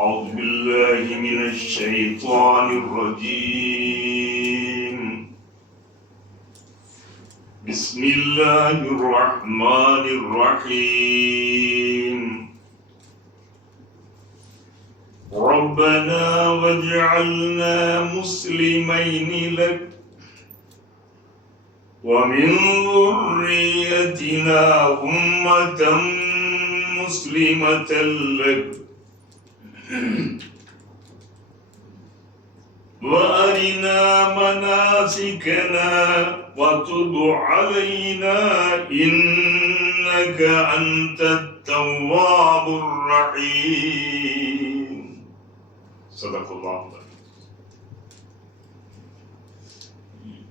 أعوذ بالله من الشيطان الرجيم. بسم الله الرحمن الرحيم. ربنا واجعلنا مسلمين لك ومن ذريتنا أمة مسلمة لك وأرنا مناسكنا وتب علينا إنك أنت التواب الرحيم. صدق الله.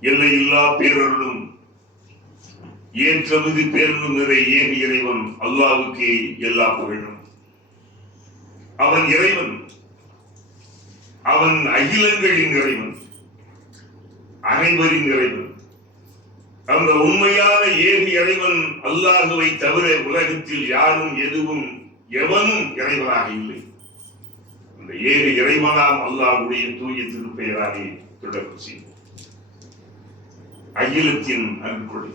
எல்லையில்லா பேரருளும் ஏற்றமிகு பேரருளும் நிறை ஏக இறைவன் அல்லாஹ்வுக்கே எல்லா புகழும். அவன் இறைவன், அவன் அகிலங்களின் இறைவன், அனைவரின் இறைவன். அந்த உண்மையான ஏக இறைவன் அல்லாஹ்வை தவிர உலகத்தில் யாரும் எதுவும் எவனும் இறைவனாக இல்லை. அந்த ஏக இறைவனாம் அல்லாஹ்வுடைய தூய திருப்பெயராலே தொடர்பு செய்வோம். அகிலத்தின் அன்புக்குழி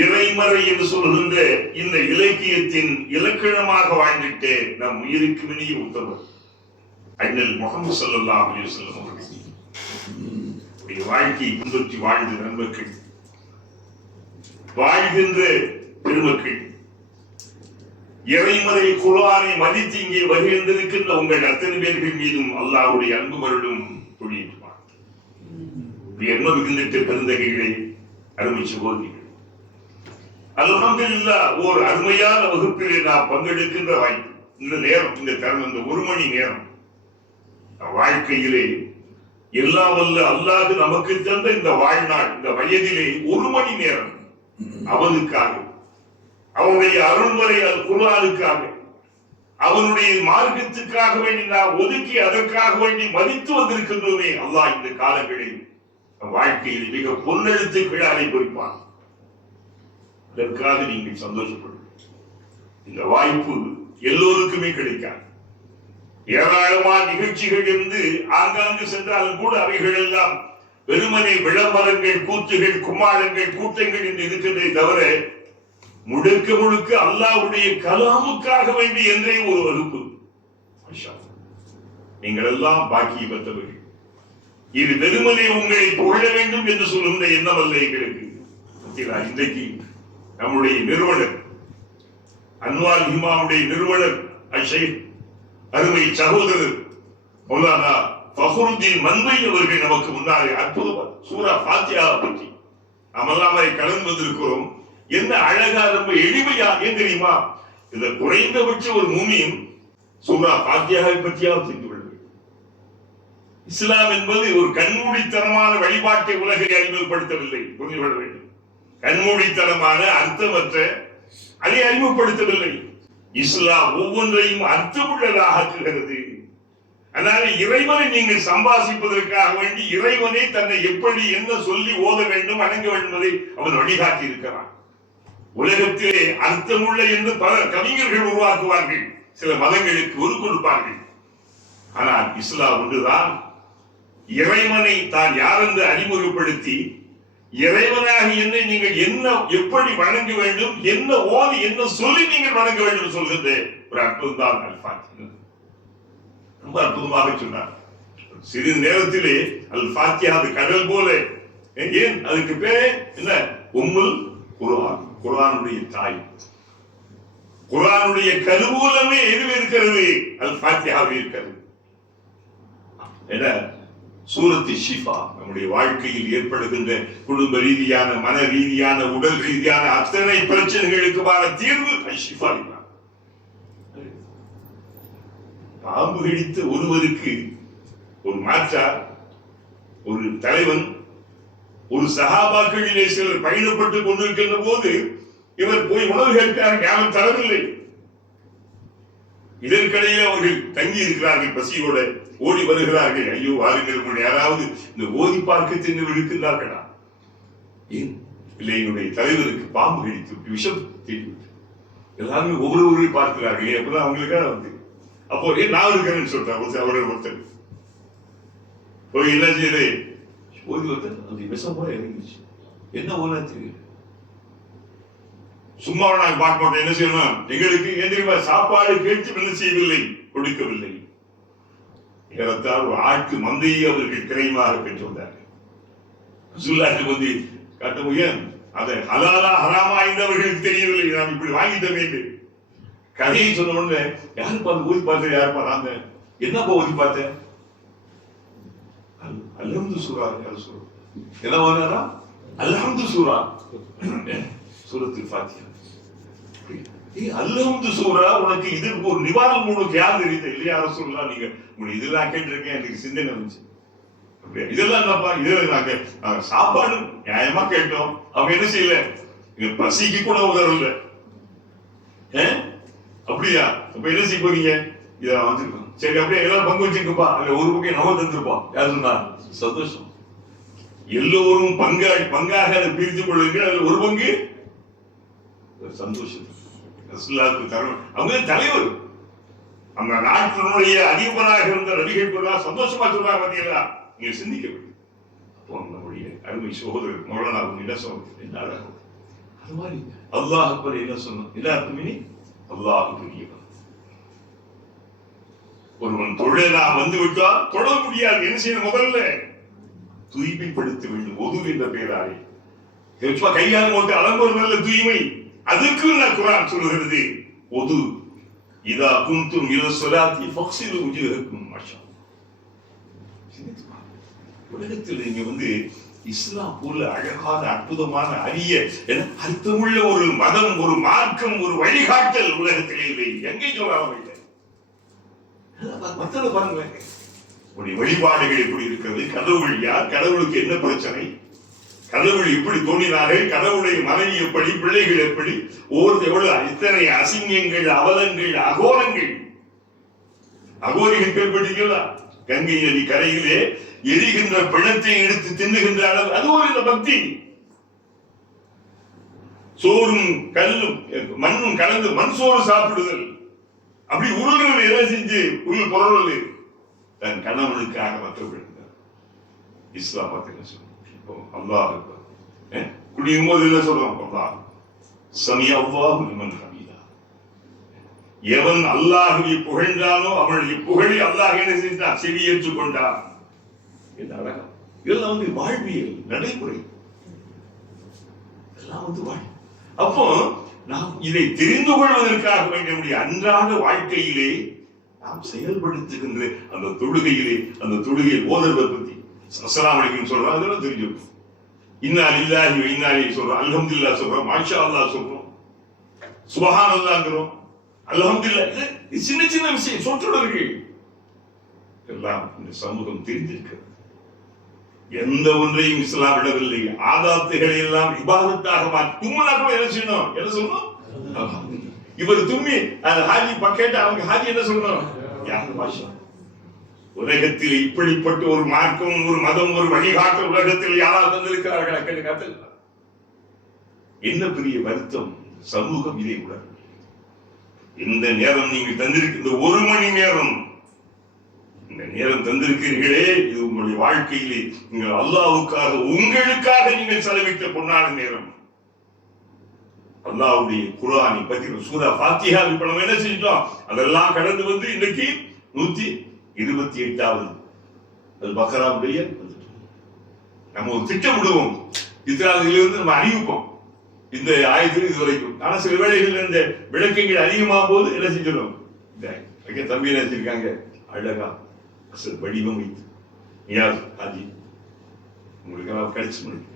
இறைமறை என்று சொல்கின்ற இந்த இலக்கியத்தின் இலக்கணமாக வாழ்ந்துட்டு நம் உயிருக்கு இனிய உத்தமர் அண்ணல் முஹம்மது ஸல்லல்லாஹு அலைஹி வஸல்லம் அவர்களுடைய வாழ்க்கையை பின்பற்றி வாழ்ந்த நண்பர்கள், வாழ்கின்ற பெருமக்கள், இறைமறை குர்ஆனை மதித்து இங்கே வருகின்றிருக்கின்ற உங்கள் அத்தனை பேர்கள் மீதும் அல்லாஹ்வுடைய அன்பு மருளும் பொழியுமா. எண்மகிழ்ந்த பெருந்தகைகளை அருமைச்சு போகிறீர்கள். அல்ஹம்துலில்லாஹ், ஓர் அருமையான வகுப்பிலே நாம் பங்கெடுக்கின்ற வாய்ப்பு, இந்த நேரம், இந்த தருணம், இந்த ஒரு மணி நேரம் வாழ்க்கையிலே எல்லாம் வல்ல அல்லாஹ் நமக்கு தந்த இந்த வாழ்நாள், இந்த வயதிலே ஒரு மணி நேரம் அவனுக்காக, அவனுடைய அருள்முறை அல் குர்ஆனுக்காக, அவனுடைய மார்க்கத்துக்காக வேண்டி நாம் ஒதுக்கி அதற்காக வேண்டி மதித்து வந்திருக்கின்றோமே. அல்லாஹ் இந்த காலங்களில் வாழ்க்கையில் மிக பொன்னெழுத்துக்களாலே பொறிப்பான். அதற்காக நீங்கள் சந்தோஷப்படுங்கள். இந்த வாய்ப்பு எல்லோருக்குமே கிடைக்காது. ஏராளமான நிகழ்ச்சிகள் இருந்து ஆங்காங்கு சென்றாலும் கூட அவைகள் எல்லாம் வெறுமனே விளம்பரங்கள், கூத்துகள், கும்மாளங்கள், கூட்டங்கள் என்று இருக்கின்றதை தவிர முழுக்க முழுக்க அல்லாஹ்வுடைய கலாமுக்காக வேண்டி என்றே ஒரு வகுப்பு. நீங்கள் எல்லாம் பாக்கிய பெற்றவர்கள். இது வெறுமனே உங்களை புகழ வேண்டும் என்று சொல்லுகின்ற எண்ணம் அல்ல எங்களுக்கு. இன்றைக்கு நம்முடைய நிறுவனர், அன்வார் ஹிமாவுடைய நிறுவனர் அருமை சகோதரர் மௌலானா ஃபஹ்ருதீன் மன்வை அவர்கள் நமக்கு முன்னாலே அற்புதமா சூரா ஃபாத்திஹாவை பற்றி நாமெல்லாம் அதை கலந்து வந்திருக்கிறோம். என்ன அழகா, ரொம்ப எளிமையா. ஏன் தெரியுமா? இந்த குறைந்தபட்ச ஒரு மூமியும் சூரா ஃபாத்திஹாவை பற்றியாவது தெரிந்து கொள்ள வேண்டும். இஸ்லாம் என்பது ஒரு கண்மூடித்தனமான வழிபாட்டை உலகை அறிமுகப்படுத்தவில்லை, புரிந்து கொள்ள வேண்டும். கண்மூடித்தனமான அர்த்தமற்ற அதை அறிமுகப்படுத்தவில்லை. இஸ்லாம் ஒவ்வொன்றையும் அர்த்தமுள்ளதாக ஆக்குகிறது. அதனால இறைவனை நீங்கள் சம்பாசிப்பதற்காக வேண்டி இறைவனை தன்னை எப்படி என்ன சொல்லி ஓத வேண்டும், வணங்க வேண்டும் என்பதை அவன் வழிகாட்டி இருக்கிறான். உலகத்திலே அர்த்தமுள்ள என்று பல கவிஞர்கள் உருவாக்குவார்கள், சில மதங்களுக்கு ஒரு கொடுப்பார்கள். ஆனால் இஸ்லாம் ஒன்றுதான் இறைவனை தான் யார் என்று அறிமுகப்படுத்தி, இறைவனாக என்னை நீங்கள் என்ன எப்படி வணங்க வேண்டும், என்ன ஓதி என்ன சொல்லி நீங்கள் வணங்க வேண்டும் சொல்கின்ற ஒரு அற்புதம் தான் அல் ஃபாத்திஹா. ரொம்ப அற்புதமாக சொன்னார். சிறிது நேரத்திலே அல் ஃபாத்திஹா அது கடல் போல. ஏன் அதுக்கு பேரே என்ன? உம்முல் குர்ஆன், குர்ஆனுடைய தாய். குர்ஆனுடைய கருவூலமே எதில் இருக்கிறது? அல் ஃபாத்திஹாவில் இருக்கிறது. என்ன? சூரத்து ஷிஃபா. நம்முடைய வாழ்க்கையில் ஏற்படுகின்ற குடும்ப ரீதியான, மன ரீதியான, உடல் ரீதியான அத்தனை பிரச்சனைகளுக்குமான தீர்வு ஷிஃபா. பாம்பு கடித்த ஒருவருக்கு ஒரு மாற்றார், ஒரு தலைவன், ஒரு சஹாபாக்களிலே சிலர் பயணப்பட்டுக் கொண்டிருக்கின்ற போது இவர் போய் உணவு கேட்கிறார், யாரும் தரவில்லை. இதற்கிடையே அவர்கள் தங்கி இருக்கிறார்கள், பசியோட ஓடி வருகிறார்கள். ஐயோ வாருங்கள், யாராவது இந்த ஓதி பார்க்க சென்று விழுக்கின்றார்களா? ஏன் இல்லை, என்னுடைய தலைவருக்கு பாம்பு கடித்து விஷம் தெரிவித்து எல்லாருமே ஒவ்வொருவரை பார்க்கிறார்களே அப்பதான் அவங்களுக்காக வந்து அப்போ நான் இருக்கிறேன்னு சொல்லிட்டேன் அவர்கள் ஒருத்தர் போய் என்ன செய்யுது போய் ஒருத்தர் அந்த விஷம் போல இறங்கிச்சு என்ன ஒண்ணா தெரியல சும்மா நாங்க பார்க்க மாட்டோம் என்ன செய்யணும் எங்களுக்கு ஏன் தெரியுமா சாப்பாடு கேட்டு என்ன செய்யவில்லை கொடுக்கவில்லை ஏறத்தால் ஒரு ஆட்டு மந்தையை அவர்கள் கிரைமாக பெற்று வந்தார்கள் ரசூலுல்லாஹ்வுக்கு வந்து காட்ட முடியும் அதை ஹலாலா ஹராமா என்றவர்களுக்கு தெரியவில்லை நாம் இப்படி வாங்கிட்டோமே என்று கதையை சொன்ன உடனே யாரு பார்த்து ஊதி பார்த்து யாரு பார்த்தாங்க என்னப்பா ஊதி பார்த்தேன் அல்ஹம்து சூரா யார் சொல்ற என்ன வந்தாரா அல்ஹம்து சூரா சூரத்துல் ஃபாத்திஹா அல்ஹம்து சூரா உனக்கு இதற்கு ஒரு நிவாரணம் உனக்கு யார் தெரியுது இல்லையா ரசூலுல்லாஹ் நீங்க உங்களுக்கு இதெல்லாம் கேட்டிருக்கேன் எனக்கு சிந்தனை வந்துச்சு இதெல்லாம் என்னப்பா இதெல்லாம் நாங்க சாப்பாடு நியாயமா கேட்டோம் அவங்க என்ன செய்யல பசிக்கு கூட உதறல அப்படியா அப்ப என்ன செய்ய போறீங்க இத வந்துருக்கோம் சரி அப்படியே எல்லாரும் பங்கு வச்சுக்கப்பா இல்ல ஒரு பக்கம் நம்ம தந்துருப்போம் யார் சொன்னா சந்தோஷம் எல்லோரும் பங்காக அதை பிரித்துக் கொள்ளுங்க அதுல ஒரு பங்கு சந்தோஷம் ரசூலுல்லாஹ்வுக்கு தரணும் அவங்க தலைவர் அந்த நாட்டினுடைய அதிபராக இருந்த நபிகள் சந்தோஷமா சொல்றாங்க பாத்தீங்களா நீங்க சிந்திக்க வேண்டும் அப்போ நம்முடைய அருமை சகோதரர் மௌலானா என்ன சொல்றது என்ன அது மாதிரி அல்லாஹ் அக்பர் என்ன சொன்னோம் எல்லாருக்குமே அல்லாஹ் பெரியவன் ஒருவன் தொழிலா வந்து விட்டால் தொட முடியாது என்ன செய்யணும் முதல்ல தூய்மைப்படுத்த வேண்டும் ஒது என்ற பெயராலே கையால் போட்டு அலம்பொரு நல்ல தூய்மை அதுக்கு நான் குர்ஆன் சொல்லுகிறது ஒது இதா குந்தும் இல ஸலாத்தி ஃபக்ஸிலு உஜூஹக்கும் மாஷா உலகத்தில் நீங்க வந்து இஸ்லாம் போல அழகான அற்புதமான அரிய அர்த்தமுள்ள ஒரு மதம் ஒரு மார்க்கம் ஒரு வழிகாட்டல் உலகத்திலே இல்லை எங்கே சொல்லாம இல்லை மத்தத பாருங்க உடைய வழிபாடுகள் எப்படி இருக்கிறது கடவுள் யார் கடவுளுக்கு என்ன பிரச்சனை கடவுள் எப்படி தோன்றினார்கள் கடவுளுடைய மனைவி எப்படி பிள்ளைகள் எப்படி ஒவ்வொரு எவ்வளவு இத்தனை அசிங்கங்கள் அவலங்கள் அகோரங்கள் அகோரிகள் கேள்விப்பட்டீங்களா கங்கை நதி கரையிலே எரிகின்ற பிணத்தை எடுத்து தின்னுகின்ற அளவு அது ஒரு இந்த பக்தி சோறும் கல்லும் மண்ணும் கலந்து மண் சோறு சாப்பிடுதல் அப்படி உருள்கள் எதை செஞ்சு உருள் பொருள் தன் கணவனுக்காக மற்றவர்கள் இஸ்லாம் இப்போ அல்லாஹ் குடியும் போது என்ன சொல்றோம் அல்லாஹ் சமியா அல்லாஹு லிமன் ஹமீதா எவன் அல்லாஹ்வை புகழ்ந்தானோ அவனுடைய புகழை அல்லாஹ் என்ன செஞ்சான் செவி ஏற்றுக்கொண்டான் என்ன அழகா இதெல்லாம் வந்து வாழ்வியல் நடைமுறை இதெல்லாம் வந்து வாழ் அப்போ நாம் இதை தெரிந்து கொள்வதற்காக வேண்டிய அன்றாட வாழ்க்கையிலே நாம் செயல்படுத்துகின்ற அந்த தொழுகையை ஓதுறதை பத்தி அஸ்ஸலாமு அலைக்கும் சொல்றோம் அதெல்லாம் தெரிஞ்சுக்கணும் இன்னா லில்லாஹி வ இன்னா இலைஹி சொல்றோம் அல்ஹம்துலில்லாஹ் சொல்றோம் மாஷா அல்லாஹ் சொல்றோம் சுப்ஹானல்லாஹ்ங்கறோம் அல்ஹம்துலில்லாஹ் இது சின்ன சின்ன விஷயம் சொற்றொடர்கள் எல்லாம் இந்த சமூகம் தெரிந்திருக்கிறது எந்த ஒன்றையும் இஸ்லாம் விடவில்லை ஆதாத்துகளை எல்லாம் இபாதத்தாக மாற்றி தும்முனா கூட என்ன செய்யணும் என்ன சொல்லணும் இவர் தும்மி ஹாஜி பக்கேட்ட அவங்க ஹாஜி என்ன சொல்லணும் யாரு பாஷா உலகத்தில் இப்படிப்பட்ட ஒரு மார்க்கம் ஒரு மதம் ஒரு வழிகாட்டு உலகத்தில் யாரால் தந்திருக்கிறார்கள் என்ன பெரிய வருத்தம் சமூகம் இதை கூட இந்த நேரம் நீங்கள் தந்திருக்கிற ஒரு மணி நேரம் இந்த நேரம் தந்திருக்கிறீர்களே இது உங்களுடைய வாழ்க்கையிலே நீங்கள் அல்லாஹ்வுக்காக உங்களுக்காக நீங்கள் செலவிட்ட பொன்னான நேரம் அல்லாஹ்வுடைய குர்ஆனை பத்தி சூரா ஃபாத்திஹா இப்ப நம்ம என்ன செஞ்சோம் அதெல்லாம் கடந்து வந்து இன்னைக்கு 128வது அல் பக்ராவுடைய நம்ம ஒரு திட்டமிடுவோம் இதிலிருந்து நம்ம அறிவிப்போம் இந்த ஆயத்தில் இது வரைக்கும் ஆனா சில வேளைகள் இந்த விளக்கங்கள் அதிகமாக போது என்ன செஞ்சிடும் இந்த தம்பி என்ன செஞ்சிருக்காங்க அழகா வடிவம் வைத்து யார் ஆதி உங்களுக்கு கிடைச்சு முடியும்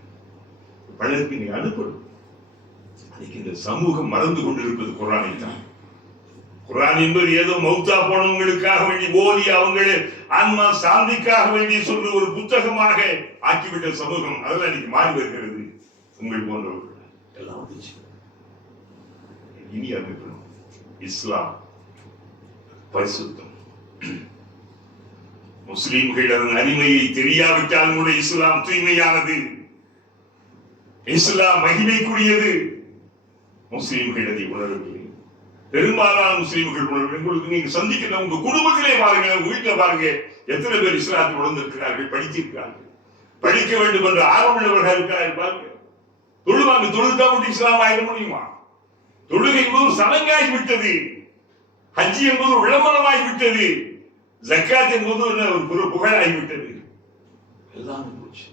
பலருக்கு நீங்க அனுப்பணும் அதுக்கு இந்த சமூகம் மறந்து கொண்டிருப்பது குர்ஆனை தான் குர்ஆன் என்பது ஏதோ மௌத்தா போனவங்களுக்காக வேண்டி ஓதி அவங்களே ஆன்மா சாந்திக்காக வேண்டி சொல்ற ஒரு புத்தகமாக ஆக்கிவிட்ட சமூகம் அதெல்லாம் இன்னைக்கு மாறி வருகிறது உங்கள் போன்றவர்கள் எல்லாம் வந்துச்சு இனி அறிவிக்கணும் இஸ்லாம் பரிசுத்தம் முஸ்லிம்கள் அதன் அருமையை தெரியாவிட்டாலும் கூட இஸ்லாம் தூய்மையானது இஸ்லாம் மகிமைக்குரியது முஸ்லிம்கள் அதை உணரவில்லை பெரும்பாலான முஸ்லீம்கள் உங்களுக்கு நீங்க சந்திக்கிற உங்க குடும்பத்திலே பாருங்க, உங்க வீட்டில் பாருங்க, எத்தனை பேர் இஸ்லாத்தில் உணர்ந்திருக்கிறார்கள், படித்திருக்கிறார்கள், படிக்க வேண்டும் என்ற ஆர்வம் உள்ளவர்கள் இருக்கிறார்கள் பாருங்க. தொழுவாங்க, தொழுதா மட்டும் இஸ்லாம் ஆயிட முடியுமா? தொழுகை என்பது சடங்காகி விட்டது, ஹஜ் என்பது விளம்பரமாகி விட்டது, ஜக்காத் என்பது ஒரு புகழாகிவிட்டது. எல்லாமே போச்சு.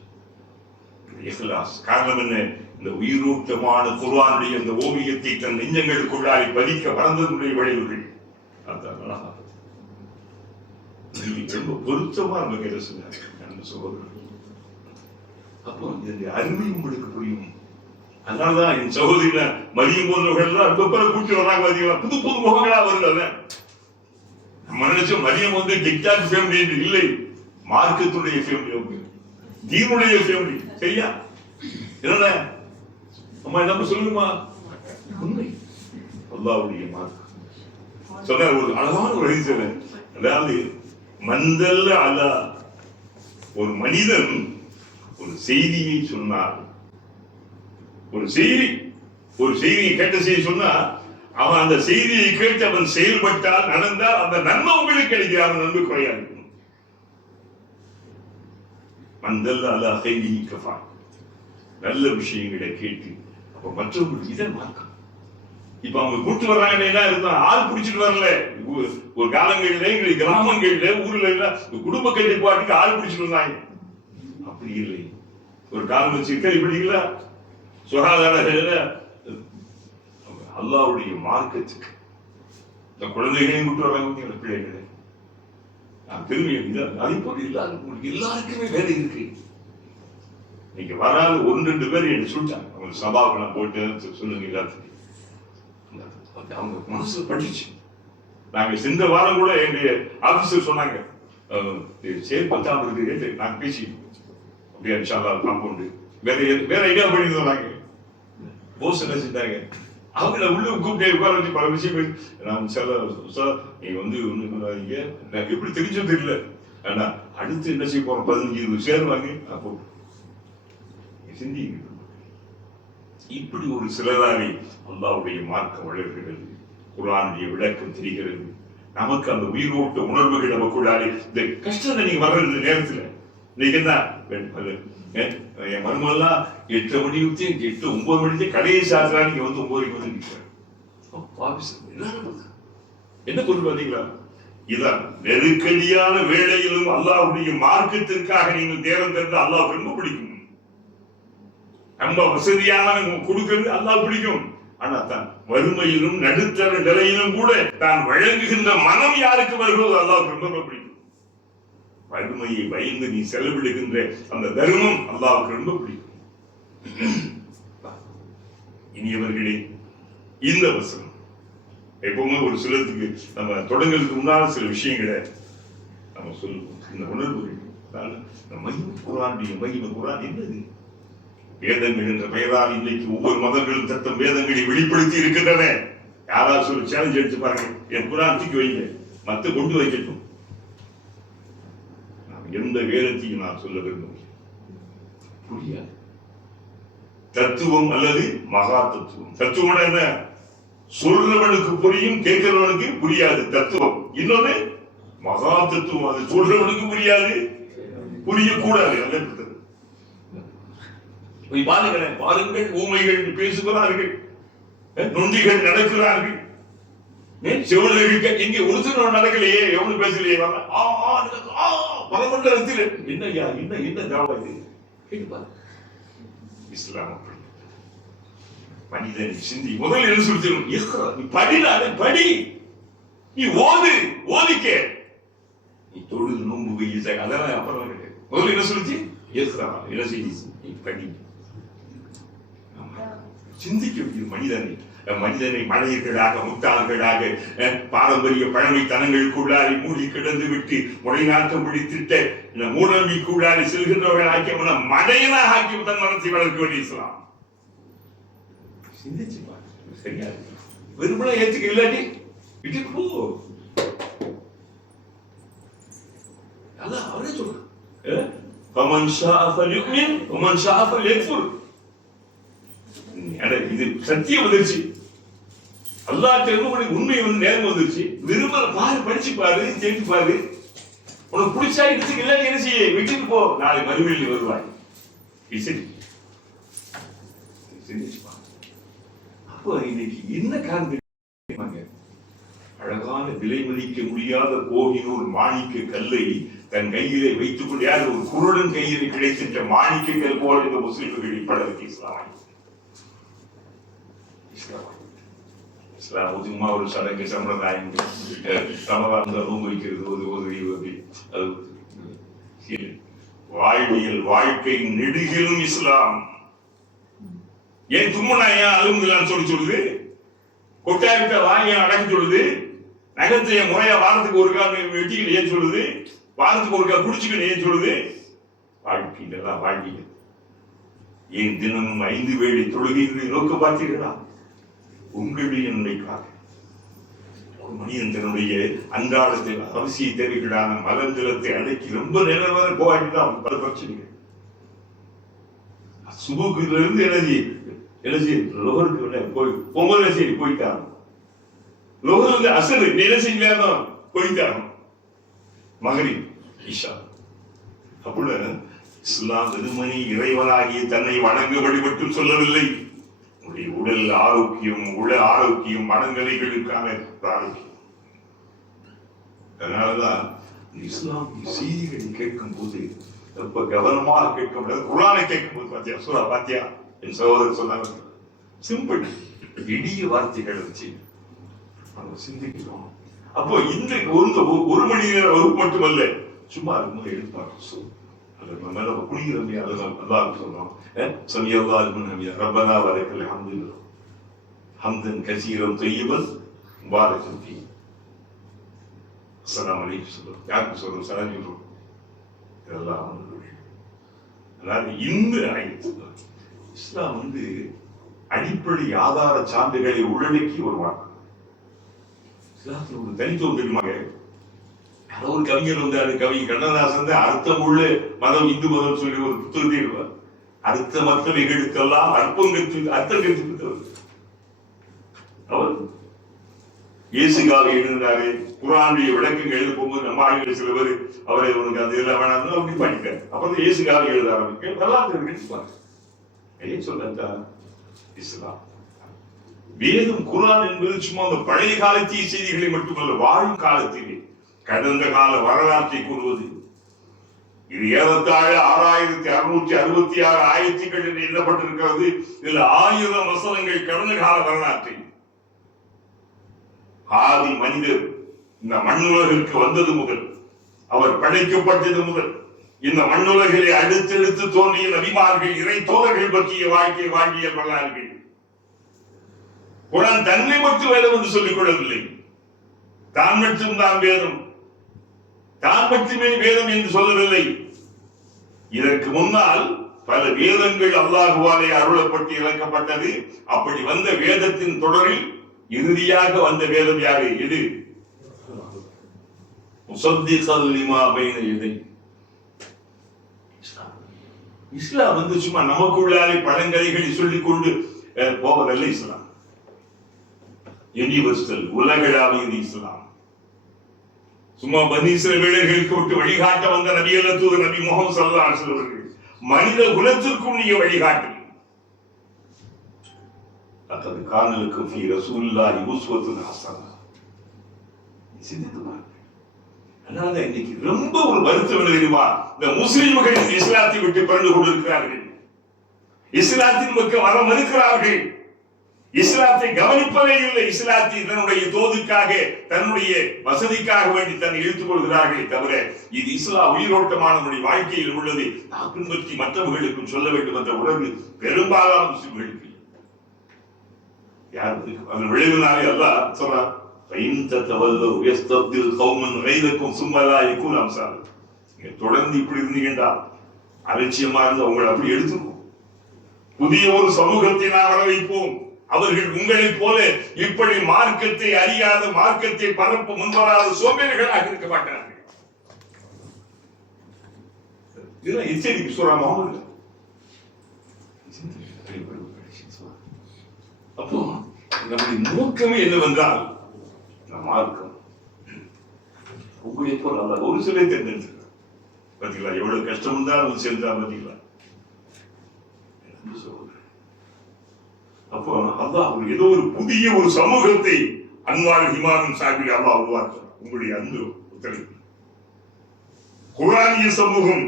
இஹ்லாஸ் காரணம் என்ன? இந்த உயிரோட்டமான குர்ஆனுடைய இந்த ஓவியத்தை தன் நெஞ்சங்களுக்குள்ளாய் பதிக்க வளர்ந்ததுடைய விளைவுகள். அதான் ரொம்ப பொருத்தமா நம்ம கையில சொன்னாங்க சகோதரர்கள். அப்போ இதனுடைய அருமை உங்களுக்கு புரியும். அதனாலதான் என் சகோதரியில மதியம் போன்றவர்கள் தான் ரொம்ப பேரை கூட்டி வர்றாங்க. பார்த்தீங்களா, புது புது முகங்களா வருது. நம்ம நினைச்சோம் மதியம் வந்து டிக்டாக் ஃபேமிலி என்று இல்லை, மார்க்கத்துடைய ஃபேமிலி, தீனுடைய ஃபேமிலி. சரியா? என்ன அம்மா நம்ம சொல்லுமா? உண்மை. அல்லாஹ்வுடைய மார்க்கம் சொன்னார். ஒரு அழகான ஒரு ஹதீஸ். அதாவது மந்தல்ல அலா, ஒரு மனிதன் ஒரு செய்தியை சொன்னார், ஒரு செய்தியை கேட்ட செய்தி சொன்னா, அவன் அந்த செய்தியை கேட்டு அவன் செயல்பட்டால், நடந்தால் அந்த நன்மை உங்களுக்கு கிடைக்கிறது, அவன் நன்மை குறையாது. மந்தல்ல அலா கைதி கஃபா, நல்ல விஷயங்களை கேட்டு அப்ப மற்றவங்களுக்கு இதை மார்க்கம். இப்ப அவங்க கூட்டு வர்றாங்க, என்ன இருந்தா ஆள் பிடிச்சிட்டு வரல. ஒரு காலங்களில கிராமங்கள்ல ஊர்ல குடும்ப கட்டுப்பாட்டுக்கு ஆள் பிடிச்சிட்டு வந்தாங்க. அப்படி இல்லை. ஒரு காலம் வச்சு கேள்விப்பட்டீங்களா? சுகாதார அல்லாஹ்வுடைய மார்க்கத்துக்கு இந்த குழந்தைகளையும் கூட்டு வர்றாங்க, பிள்ளைகளை. பெருமை அதை போல எல்லாருக்குமே வேலை இருக்கு. நீங்க வராது 1-2 பேர் என்ன சொல்லிட்டாங்க, அவங்க சபாவுக்கு நான் போட்டு சொல்லுங்க எல்லாத்துக்கும். அவங்க மனசுல படிச்சு. நாங்க சென்ற வாரம் கூட எங்க ஆபீசர் சொன்னாங்க, சேர் 10ஆம் இருக்கு, நாங்க பேசி அப்படியே காம்பவுண்டு வேற ஐடியா பண்ணி சொன்னாங்க. போஸ் என்ன செஞ்சாங்க, அவங்கள உள்ள கூப்பிட்டு உட்கார வச்சு பல விஷயம் நான் சார் நீங்க வந்து ஒண்ணு சொல்லாதீங்க, எனக்கு எப்படி தெரிஞ்சோ தெரியல, ஆனா அடுத்து என்ன செய்ய போறோம் 15-20 சேருவாங்க. அப்போ சிந்திங்க, இப்படி ஒரு சிலராலே அல்லாஹ்வுடைய மார்க்கம் வளர்கிறது, குர்ஆனுடைய விளக்கம் தெரிகிறது, நமக்கு அந்த உயிரோட்ட உணர்வுகள் நமக்குள்ளாலே. இந்த கஷ்டத்தை நீங்க வர்ற நேரத்துல நீங்க என்ன என் மருமெல்லாம் 8 மணி 8-9 மணிக்கு கடையை சாத்திரா, நீங்க வந்து 9 மணிக்கு வந்து நிற்கிறார். என்ன கொண்டு வந்தீங்களா? இதான் நெருக்கடியான வேளையிலும் அல்லாஹ்வுடைய மார்க்கத்திற்காக நீங்கள் தேர்ந்து தந்து அல்லாஹ் ரொம்ப பிடிக்கும். நம்ம வசதியான கொடுக்கிறது அல்லாஹ் பிடிக்கும். ஆனா தான் வறுமையிலும் நடுத்தர நிலையிலும் கூட தான் வழங்குகின்ற மனம் யாருக்கு வருகிறதோ அல்லாஹ் ரொம்ப பிடிக்கும். வறுமையை பயந்து நீ செலவிடுகின்ற அந்த தர்மம் அல்லாஹ்வுக்கு ரொம்ப பிடிக்கும். இனியவர்களே, இந்த வசனம் எப்பவுமே ஒரு சிலருக்கு நம்ம தொடங்கிறதுக்கு முன்னால சில விஷயங்களை நம்ம சொல்லுவோம். இந்த உணர்வுகள் குர்ஆனுடைய மகிமை. குர்ஆன் என்னது? வேதங்கள் என்ற பெயரால் இன்னைக்கு ஒவ்வொரு மதங்களும் தத்தம் வேதங்களை வெளிப்படுத்தி இருக்கின்றன. யாராவது ஒரு சேலஞ்ச் எடுத்து பாருங்க, என் குர்ஆன் தூக்கி வைங்க, மத்த கொண்டு வைக்கட்டும். எந்த வேதத்தையும் நான் சொல்ல விரும்புகிறேன், புரியாது. தத்துவம் அல்லது மகா தத்துவம். தத்துவம் என்ன? சொல்றவனுக்கு புரியும், கேட்கிறவனுக்கு புரியாது தத்துவம். இன்னொன்னு மகா தத்துவம், அது சொல்றவனுக்கு புரியாது, புரியக்கூடாது. பாருங்கள், ஊமைகள் பேசுகிறார்கள், நொண்டிகள் நடக்கிறார்கள், செவிலர்கள் எங்கே ஒருத்தர் நடக்கலையே, எவனு பேசலையே, பலமண்டலத்தில் என்னையா என்ன தாவா இது? இஸ்லாம் மனிதன் சிந்தி. முதல்ல என்ன சொல்லித்தரும்? நீ படினாலே படி, நீ ஓதிக்க, நீ தொழுது நோன்பு வைக்க, அதெல்லாம் அப்புறம் கிடையாது. முதல்ல என்ன சொல்லிச்சு? என்ன செய்தி? நீ படி. சிந்திக்க வேண்டிய மனிதனை மனிதர்களாக, முட்டாள்களாக, பாரம்பரிய பழமைத்தனங்களுக்குள்ளாரி மூடி கிடந்து விட்டு முறைநாட்டம் பிடித்திட்ட மூடநம்பிக்கைக்குள்ளாரி செல்கின்றவர்கள் ஆக்கிய மடையனாக ஆக்கி தன் மனத்தை வளர்க்க வேண்டிய இஸ்லாம். சிந்திச்சு பாரு, சரியா? வெறுமனே ஏத்துக்க, இல்லாட்டி விட்டு போ. அதான் அவரே சொல்றார், ஃபமன் ஷாஅ ஃபல்யுமின் வமன் ஷாஅ ஃபல்யக்ஃபுர். இது சத்தியம் வந்துருச்சு. அல்லாஹ் தெரிந்து உண்மை வந்து நேரம் வந்துருச்சு. விரும்பல பாரு, படிச்சு பாரு, தெரிஞ்சு பாரு. உனக்கு பிடிச்சா எடுத்துக்க, இல்லை என்ன செய்ய விட்டுட்டு போ. நாளை மறுவெளி வருவாய். அப்போ இன்னைக்கு என்ன காரணம்? அழகான விலை மதிக்க முடியாத கோகினூர் மாணிக்க கல்லை தன் கையிலே வைத்துக் கொண்டு, யார் ஒரு குருடன் கையிலே கிடைக்கின்ற மாணிக்க கல் போல இந்த முஸ்லிம்கள் பலருக்கு இஸ்லாம் சும்மா ஒரு சடங்கு சம்பிரதாயம், சமகாலம் ரூம் வைக்கிறது, ஒரு வாழ்வியல் வாழ்க்கை நெடுகிலும் இஸ்லாம். ஏன் தும்முனா ஏன் அலுவலான்னு சொல்லுது, கொட்டாயிட்ட வாங்கி அடக்க சொல்லுது, நகத்தைய முறையா வாரத்துக்கு ஒருக்கா வெட்டிக்கிட்டு ஏன் சொல்லுது, வாரத்துக்கு ஒருக்கா குடிச்சுக்கிட்டு ஏன் சொல்லுது. வாழ்க்கை இதெல்லாம் வாழ்க்கை. ஏன் தினமும் 5 வேளை தொழுகைகளை நோக்க பார்த்தீர்களா? உங்களுடைய நன்மைக்காக. ஒரு மனிதன் தன்னுடைய அன்றாடத்தில் அவசிய தேவைகளான மலஞ்சலத்தை அடக்கி ரொம்ப நேரம் வரை போராடிதான் பல பிரச்சனைகள். சுபுக்குல இருந்து எனர்ஜி லோகருக்கு போய் 9 சரி போயிட்டாங்க. லோகர் வந்து அசரு நிலசிங்களான போயிட்டாங்க. மகரி ஈஷா அப்படி இஸ்லாம் வெறுமனி இறைவனாகிய தன்னை வணங்க வழிபட்டும் சொல்லவில்லை. உடல் ஆரோக்கியம், உள ஆரோக்கியம், மனநிலைகளுக்கான ஆரோக்கியம். அதனாலதான் இஸ்லாம் செய்திகளை கேட்கும் போது ரொம்ப கவனமாக கேட்க முடியாது. குர்ஆனை கேட்கும் போது பாத்தியா, சூரா பாத்தியா, என் சகோதரர் சொன்னாங்க, சிம்பிள் எளிய வார்த்தைகளை வச்சு நம்ம சிந்திக்கிறோம். அப்போ இன்றைக்கு ஒரு மணி நேரம் வகுப்பு மட்டுமல்ல, சும்மா இருக்கும்போது எடுப்பாங்க. குடிக்கிறோம், அல்லாஹ் சொல்றோம், சமி அல்லாஹ் ரப்பனா வலக்கல் ஹம்து ஹம்தன் கஸீரன் தய்யிபன் முபாரக்கன் ஃபீ. அஸ்ஸலாமு அலைக்கும் சொல்றோம், யாருக்கு சொல்றோம், சலாம் சொல்றோம். இதெல்லாம் அதாவது இந்த இஸ்லாம் வந்து அடிப்படை ஆதார சான்றுகளை உள்ளடக்கி வருவாங்க. இஸ்லாத்தில் ஒரு தனித்துவம் தெரியுமாக. ஒரு கவிஞர் வந்தாரு, கவி கண்ணதாசன் அர்த்தம் உள்ள மதம் இந்து மதம் சொல்லி ஒரு புத்தகத்தை எழுவார். அர்த்தமற்றவைகளுக்கெல்லாம் அர்த்தம் கற்பித்தவர் அவர். இயேசுக்காக எழுதினாரு. குர்ஆனுடைய விளக்கங்கள் எழுத போகும்போது நம்ம ஆளுநர் சில பேர் அவரை உனக்கு அது எல்லாம் வேணாம் அப்படி பண்ணிட்டார். அப்புறம் இயேசுக்காக எழுத ஆரம்பிக்க வரலாற்று சொல்ல இஸ்லாம். வேதம் குர்ஆன் என்பது சும்மா அந்த பழைய காலத்திய செய்திகளை மட்டுமல்ல, வாழும் காலத்திலே கடந்த கால வரலாற்றை கூறுவது. இது ஏறத்தாழ 6666 ஆயத்துக்கள் என்று எண்ணப்பட்டிருக்கிறது. இதுல 1000 வசனங்கள் கடந்த கால வரலாற்றை. ஆதி மனிதர் இந்த மண்ணுலகிற்கு வந்தது முதல், அவர் படைக்கப்பட்டது முதல், இந்த மண்ணுலகிலே அடுத்தடுத்து தோன்றிய நபிமார்கள், இறை தோழர்கள் பற்றிய வாழ்க்கை வாழ்விய வரலாறுகள். குர்ஆன் தன்னை மட்டும் வேதம் என்று சொல்லிக் கொள்ளவில்லை. தான் மட்டும் தான் வேதம், தான் மட்டுமே வேதம் என்று சொல்லவில்லை. இதற்கு முன்னால் பல வேதங்கள் அல்லாஹுவாலே அருளப்பட்டு இறக்கப்பட்டது. அப்படி வந்த வேதத்தின் தொடரில் இறுதியாக வந்த வேதம் யாரு? எது? முஸத்திகல் லிமா பைன யதை. இஸ்லாம் வந்து சும்மா நமக்குள்ளாலே பழங்கதைகளை சொல்லிக் கொண்டு போவதல்ல இஸ்லாம். யூனிவர்சல், உலகளாவியது இஸ்லாம். சும்மா பனி இஸ்ரவேலர்களுக்கு விட்டு வழிகாட்ட வந்த நபியல்ல தூதர் நபி முஹம்மது ஸல்லல்லாஹு அலைஹி வஸல்லம் அவர்கள் மனித குலத்திற்கும் நீங்க வழிகாட்டு. லகத் கான லக்கும் ஃபீ ரசூலில்லாஹி உஸ்வத்துன் ஹஸனா. சிந்தித்து பாருங்க. அதனால இன்னைக்கு ரொம்ப ஒரு வருத்தம் என்ன தெரியுமா? இந்த முஸ்லிம்கள் இஸ்லாத்தை விட்டு பிறந்து கொண்டிருக்கிறார்கள். இஸ்லாத்தின் பக்கம் வர மறுக்கிறார்கள். இஸ்லாத்தை கவனிப்பதே இல்லை. இஸ்லாத்தை தன்னுடைய தோதுக்காக, தன்னுடைய வசதிக்காக வேண்டி தன்னை இழுத்துக் கொள்கிறார்களே தவிர, இது இஸ்லாம் உயிரோட்டமான வாழ்க்கையில் உள்ளது, நான் பின்பற்றி மற்றவர்களுக்கும் சொல்ல வேண்டும் என்ற உணர்வு பெரும்பாலான முஸ்லிம்களுக்கு. யார் அதன் விளைவினாலே அல்லாஹ் சொல்றார், தொடர்ந்து இப்படி இருந்தீங்கடா, அலட்சியமா இருந்து அவங்களை அப்படி எடுத்துக்கும். புதிய ஒரு சமூகத்தை நான் வர வைப்போம். அவர்கள் உங்களைப் போல இப்படி மார்க்கத்தை அறியாத, மார்க்கத்தை பரப்ப முன்வராத சோம்பேறிகளாக இருக்க மாட்டார்கள். இதெல்லாம் எச்சரிக்கை சூரா முஹம்மது. அப்போ நம்முடைய நோக்கமே என்னவென்றால் மார்க்கம். உங்களை போல் அல்ல, ஒரு சிலை தேர்ந்தெடுத்துக்கிறார். பார்த்தீங்களா எவ்வளவு கஷ்டம் இருந்தாலும் சேர்ந்தா பார்த்தீங்களா. அப்போ அல்லாஹ் ஏதோ ஒரு புதிய ஒரு சமூகத்தை அன்வார் இமாமின் சார்பில் அல்லாஹ் உருவாக்குறார். உங்களுடைய அன்பு உத்தரவு குர்ஆனிய சமூகம்,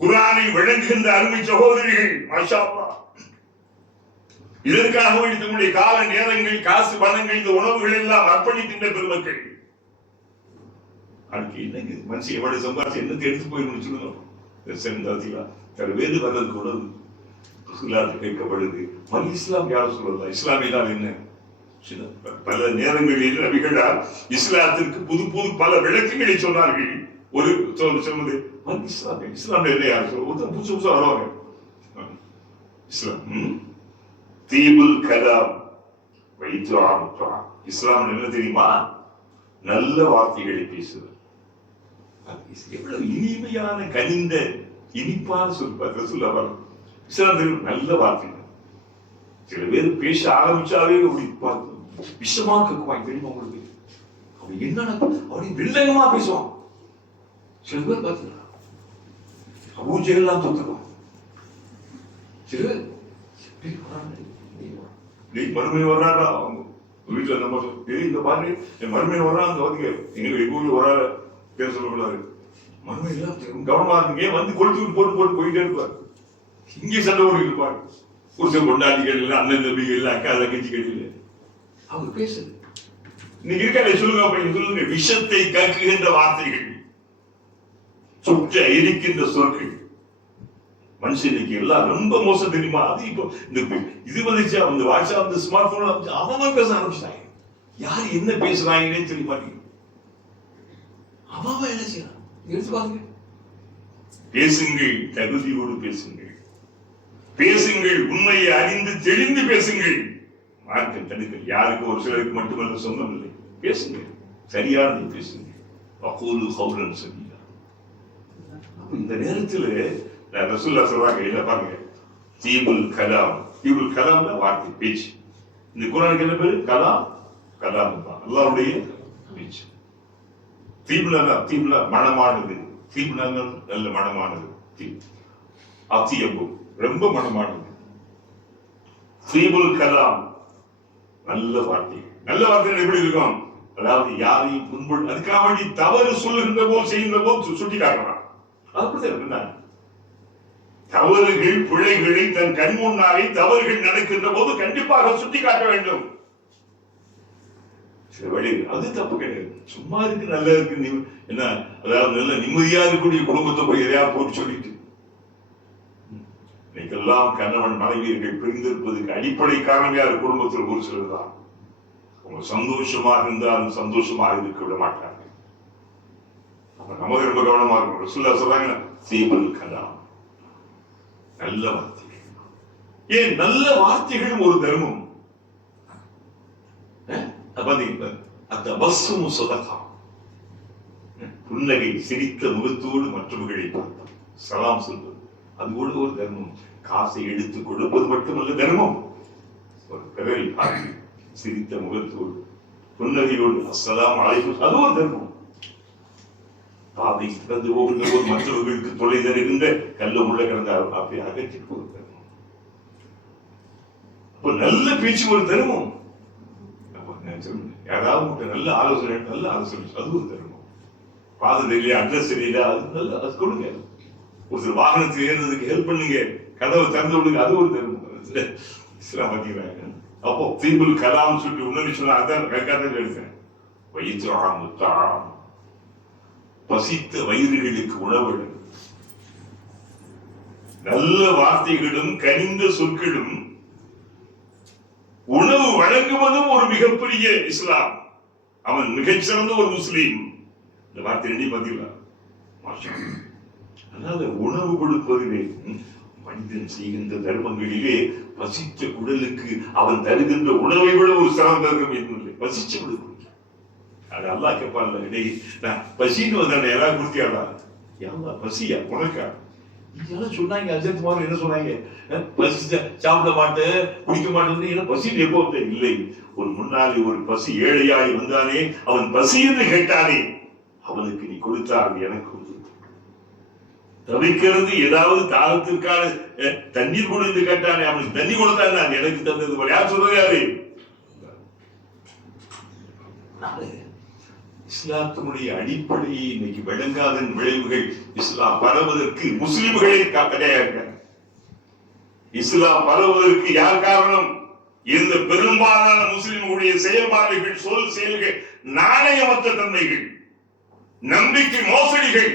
குர்ஆனை வழங்குகின்ற அருமை சகோதரிகள், மாஷா அல்லாஹ். இதற்காக வேண்டி தங்களுடைய கால நேரங்கள், காசு, பணங்கள், இந்த உணவுகள் எல்லாம் அர்ப்பணிக்கின்ற பெருமக்கள். அதுக்கு என்னங்க மனுஷன் எவ்வளவு சம்பாதிச்சு என்ன எடுத்து போய் சொல்லுங்க. வேறு வர்றதுக்கு உணவு கேட்கப்படுது. மல் இஸ்லாம் யார் சொல்லலாம்? இஸ்லாமியெல்லாம் என்ன? பல நேரங்களில் நபிகளார் இஸ்லாத்திற்கு புது புது பல விளக்கங்களை சொன்னார்கள். ஒரு சொல்வது மல் இஸ்லாம், இஸ்லாம் என்ன யார் சொல்ல புதுசு புதுசா வருவாங்க. இஸ்லாம் தீபுல் கலாம் வைத்து ஆரம்பிச்சான். இஸ்லாம் என்ன தெரியுமா? நல்ல வார்த்தைகளை பேசுவது. எவ்வளவு இனிமையான கனிந்த இனிப்பான சொல்வார் சொல்ல. இஸ்லாம் தெரியும் நல்ல வார்த்தைகள். சில பேர் பேச ஆரம்பிச்சாவே விஷமா கேட்குவாங்க தெரியுமா உங்களுக்கு? அவன் என்ன அப்படி வில்லங்கமா பேசுவான். சில பேர் பார்த்தீங்களா அபூஜெல்லாம் தோத்துருவான். சில மறுமையை வர்றாரா அவங்க வீட்டுல நம்ம இந்த பாரு என் மறுமையை வர்றாங்க வந்து எங்க ஊர்ல வராத பேர் சொல்லக்கூடாது. மறுமை எல்லாம் கவனமா இருக்குங்க வந்து கொளுத்து போட்டு போட்டு போயிட்டே இருப்பார். இங்கே சண்டை ஓடி இருப்பார். புருஷன் கொண்டாடிகள் அண்ணன் தம்பிகள் அக்கா தங்கச்சிகள் இல்லை அவங்க பேசுது. இன்னைக்கு இருக்காது சொல்லுங்க சொல்லுங்க. விஷத்தை கக்குகின்ற வார்த்தைகள், சுற்ற இருக்கின்ற சொற்கள். மனுஷன் இன்னைக்கு எல்லாம் ரொம்ப மோசம் தெரியுமா? அது இப்போ இந்த இது வந்துச்சு, அந்த வாட்ஸ்அப், அந்த ஸ்மார்ட் போன் வந்துச்சு, அவன் பேச ஆரம்பிச்சிட்டாங்க. யார் என்ன பேசுறாங்கன்னே தெரிய மாட்டேங்குது. அவன் என்ன செய்யறான் எடுத்து பாருங்க. பேசுங்கள், தகுதியோடு பேசுங்கள். பேசுங்கள், உண்மையை அறிந்து தெளிந்து பேசுங்கள். மார்க்கம் தடுக்கல். யாருக்கு ஒரு சிலருக்கு மட்டுமல்ல சொந்தம் இல்லை. பேசுங்கள், சரியானதை பேசுங்கள். வகூலு கௌலன் சதீதா. இந்த நேரத்தில் ரசூலுல்லாஹ் சொல்றாங்க இல்ல பாருங்க, தீபுல் கலாம். தீபுல் கலாம் தான் வார்த்தை, பேச்சு. இந்த குர்ஆனுக்கு என்ன பேரு? கலாம். கலாம் தான் அல்லாஹ்வுடைய பேச்சு. தீபுல மனமானது. தீபுல நல்ல மனமானது. அத்தியம்பு ரொம்ப மனமானது. தீபுல் கலாம் நல்ல வார்த்தை. நல்ல வார்த்தைகள் எப்படி இருக்கும்? அதாவது யாரையும் முன்பு அதுக்காக வேண்டி தவறு சொல்லுகின்ற போது செய்கின்ற போது சுட்டி காட்டலாம். அப்படித்தான் தவறுகள் பிழைகளை தன் கண் முன்னாலே தவறுகள் நடக்கின்ற போது கண்டிப்பாக சுட்டி காட்ட வேண்டும். அது தப்பு கிடையாது. சும்மா இருக்கு, நல்லா இருக்கு, என்ன அதாவது நல்ல நிம்மதியா இருக்கக்கூடிய குடும்பத்தை போய் எதையா போட்டு சொல்லிட்டு இன்னைக்கெல்லாம் கணவன் மனைவியர்கள் பிரிந்திருப்பதற்கு அடிப்படை காரணம் யாரு? குடும்பத்தில் ஒரு சிலர் தான். அவங்க சந்தோஷமாக இருந்தாலும் சந்தோஷமாக இருக்க விட மாட்டாங்க. நமக்கு ரொம்ப கவனமா இருக்கும். ரசூலுல்லாஹ் சொல்றாங்க தீபுல் கலாம் நல்ல வார்த்தைகள். ஏன் நல்ல வார்த்தைகள் ஒரு தர்மம். புன்னகை, சிரித்த முகத்தோடு மற்றவர்களை பார்த்தோம் சலாம் சொல்வது, அது கூட ஒரு தர்மம். காசை எடுத்து கொடுப்பது மட்டுமல்ல தர்மம். ஒரு பிறரை பார்த்து சிரித்த முகத்தோடு புன்னகையோடு அஸ்ஸலாமு அலைக்கும், அது ஒரு தர்மம். பாதை திறந்து போகின்ற போது மற்றவர்களுக்கு தொலை தருகின்ற கல்ல உள்ள கிடந்த அப்படி அகற்றி ஒரு தர்மம். நல்ல பேச்சு ஒரு தர்மம். யாராவது நல்ல ஆலோசனை, நல்ல ஆலோசனை, அது ஒரு தர்மம். பாதை தெரியல, அட்ரஸ் தெரியல, அது நல்ல அது கொடுங்க. ஒருத்தர் வாகனத்தில் ஏறுறதுக்கு ஹெல்ப் பண்ணுங்க, கதவை திறந்து விடுங்க, அது ஒரு தர்மம். பாத்தீங்கன்னா அப்போ தீபுல் கலாம் சொல்லி உணவு சொன்னா அதான் கதை எடுத்தேன். வயிற்று பசித்த வயிறுகளுக்கு உணவு. நல்ல வார்த்தைகளும் கனிந்த சொற்களும் உணவு வழங்குவதும் ஒரு மிகப்பெரிய இஸ்லாம். அவன் மிகச்சிறந்த ஒரு முஸ்லீம். இந்த வார்த்தை ரெண்டையும் பதிலாம். அதனால உணவு கொடுப்பதிலே மனிதன் செய்கின்ற தர்மங்களிலே பசித்த குடலுக்கு அவன் தருகின்ற உணவை விட ஒரு சிறந்த தர்மம் எதுவும் இல்லை. பசிச்ச குடல் அது அல்லாஹ் கேட்பான்ல, நான் பசின்னு வந்தானே யாராவது கொடுத்தியாடா? யாரா பசியா உனக்கா? இதெல்லாம் சொன்னாங்க. அஜத் மாதிரி என்ன சொன்னாங்க? பசி சாப்பிட மாட்டேன், குடிக்க மாட்டேன். பசி எப்போ இல்லை. ஒரு முன்னாடி ஒரு பசி ஏழையாய் வந்தானே, அவன் பசி என்று கேட்டானே, அவனுக்கு நீ கொடுத்தால் எனக்கு தவிக்கிறது. ஏதாவது தாகத்திற்கான தண்ணீர் கொடுத்து கேட்டானே, அவனுக்கு தண்ணி கொடுத்தான், நான் எனக்கு தந்தது போல. யார் சொல்றது? யாரு? இஸ்லாத்தினுடைய அடிப்படையை இன்னைக்கு விளங்காத விளைவுகள் இஸ்லாம் பரவுவதற்கு முஸ்லிம்களே தடையாக. இஸ்லாம் பரவுவதற்கு யார் காரணம்? இந்த பெரும்பாலான முஸ்லிம்களுடைய செயல்பாடுகள், சொல் செயல்கள், நாணயமற்ற தன்மைகள், நம்பிக்கை மோசடிகள்.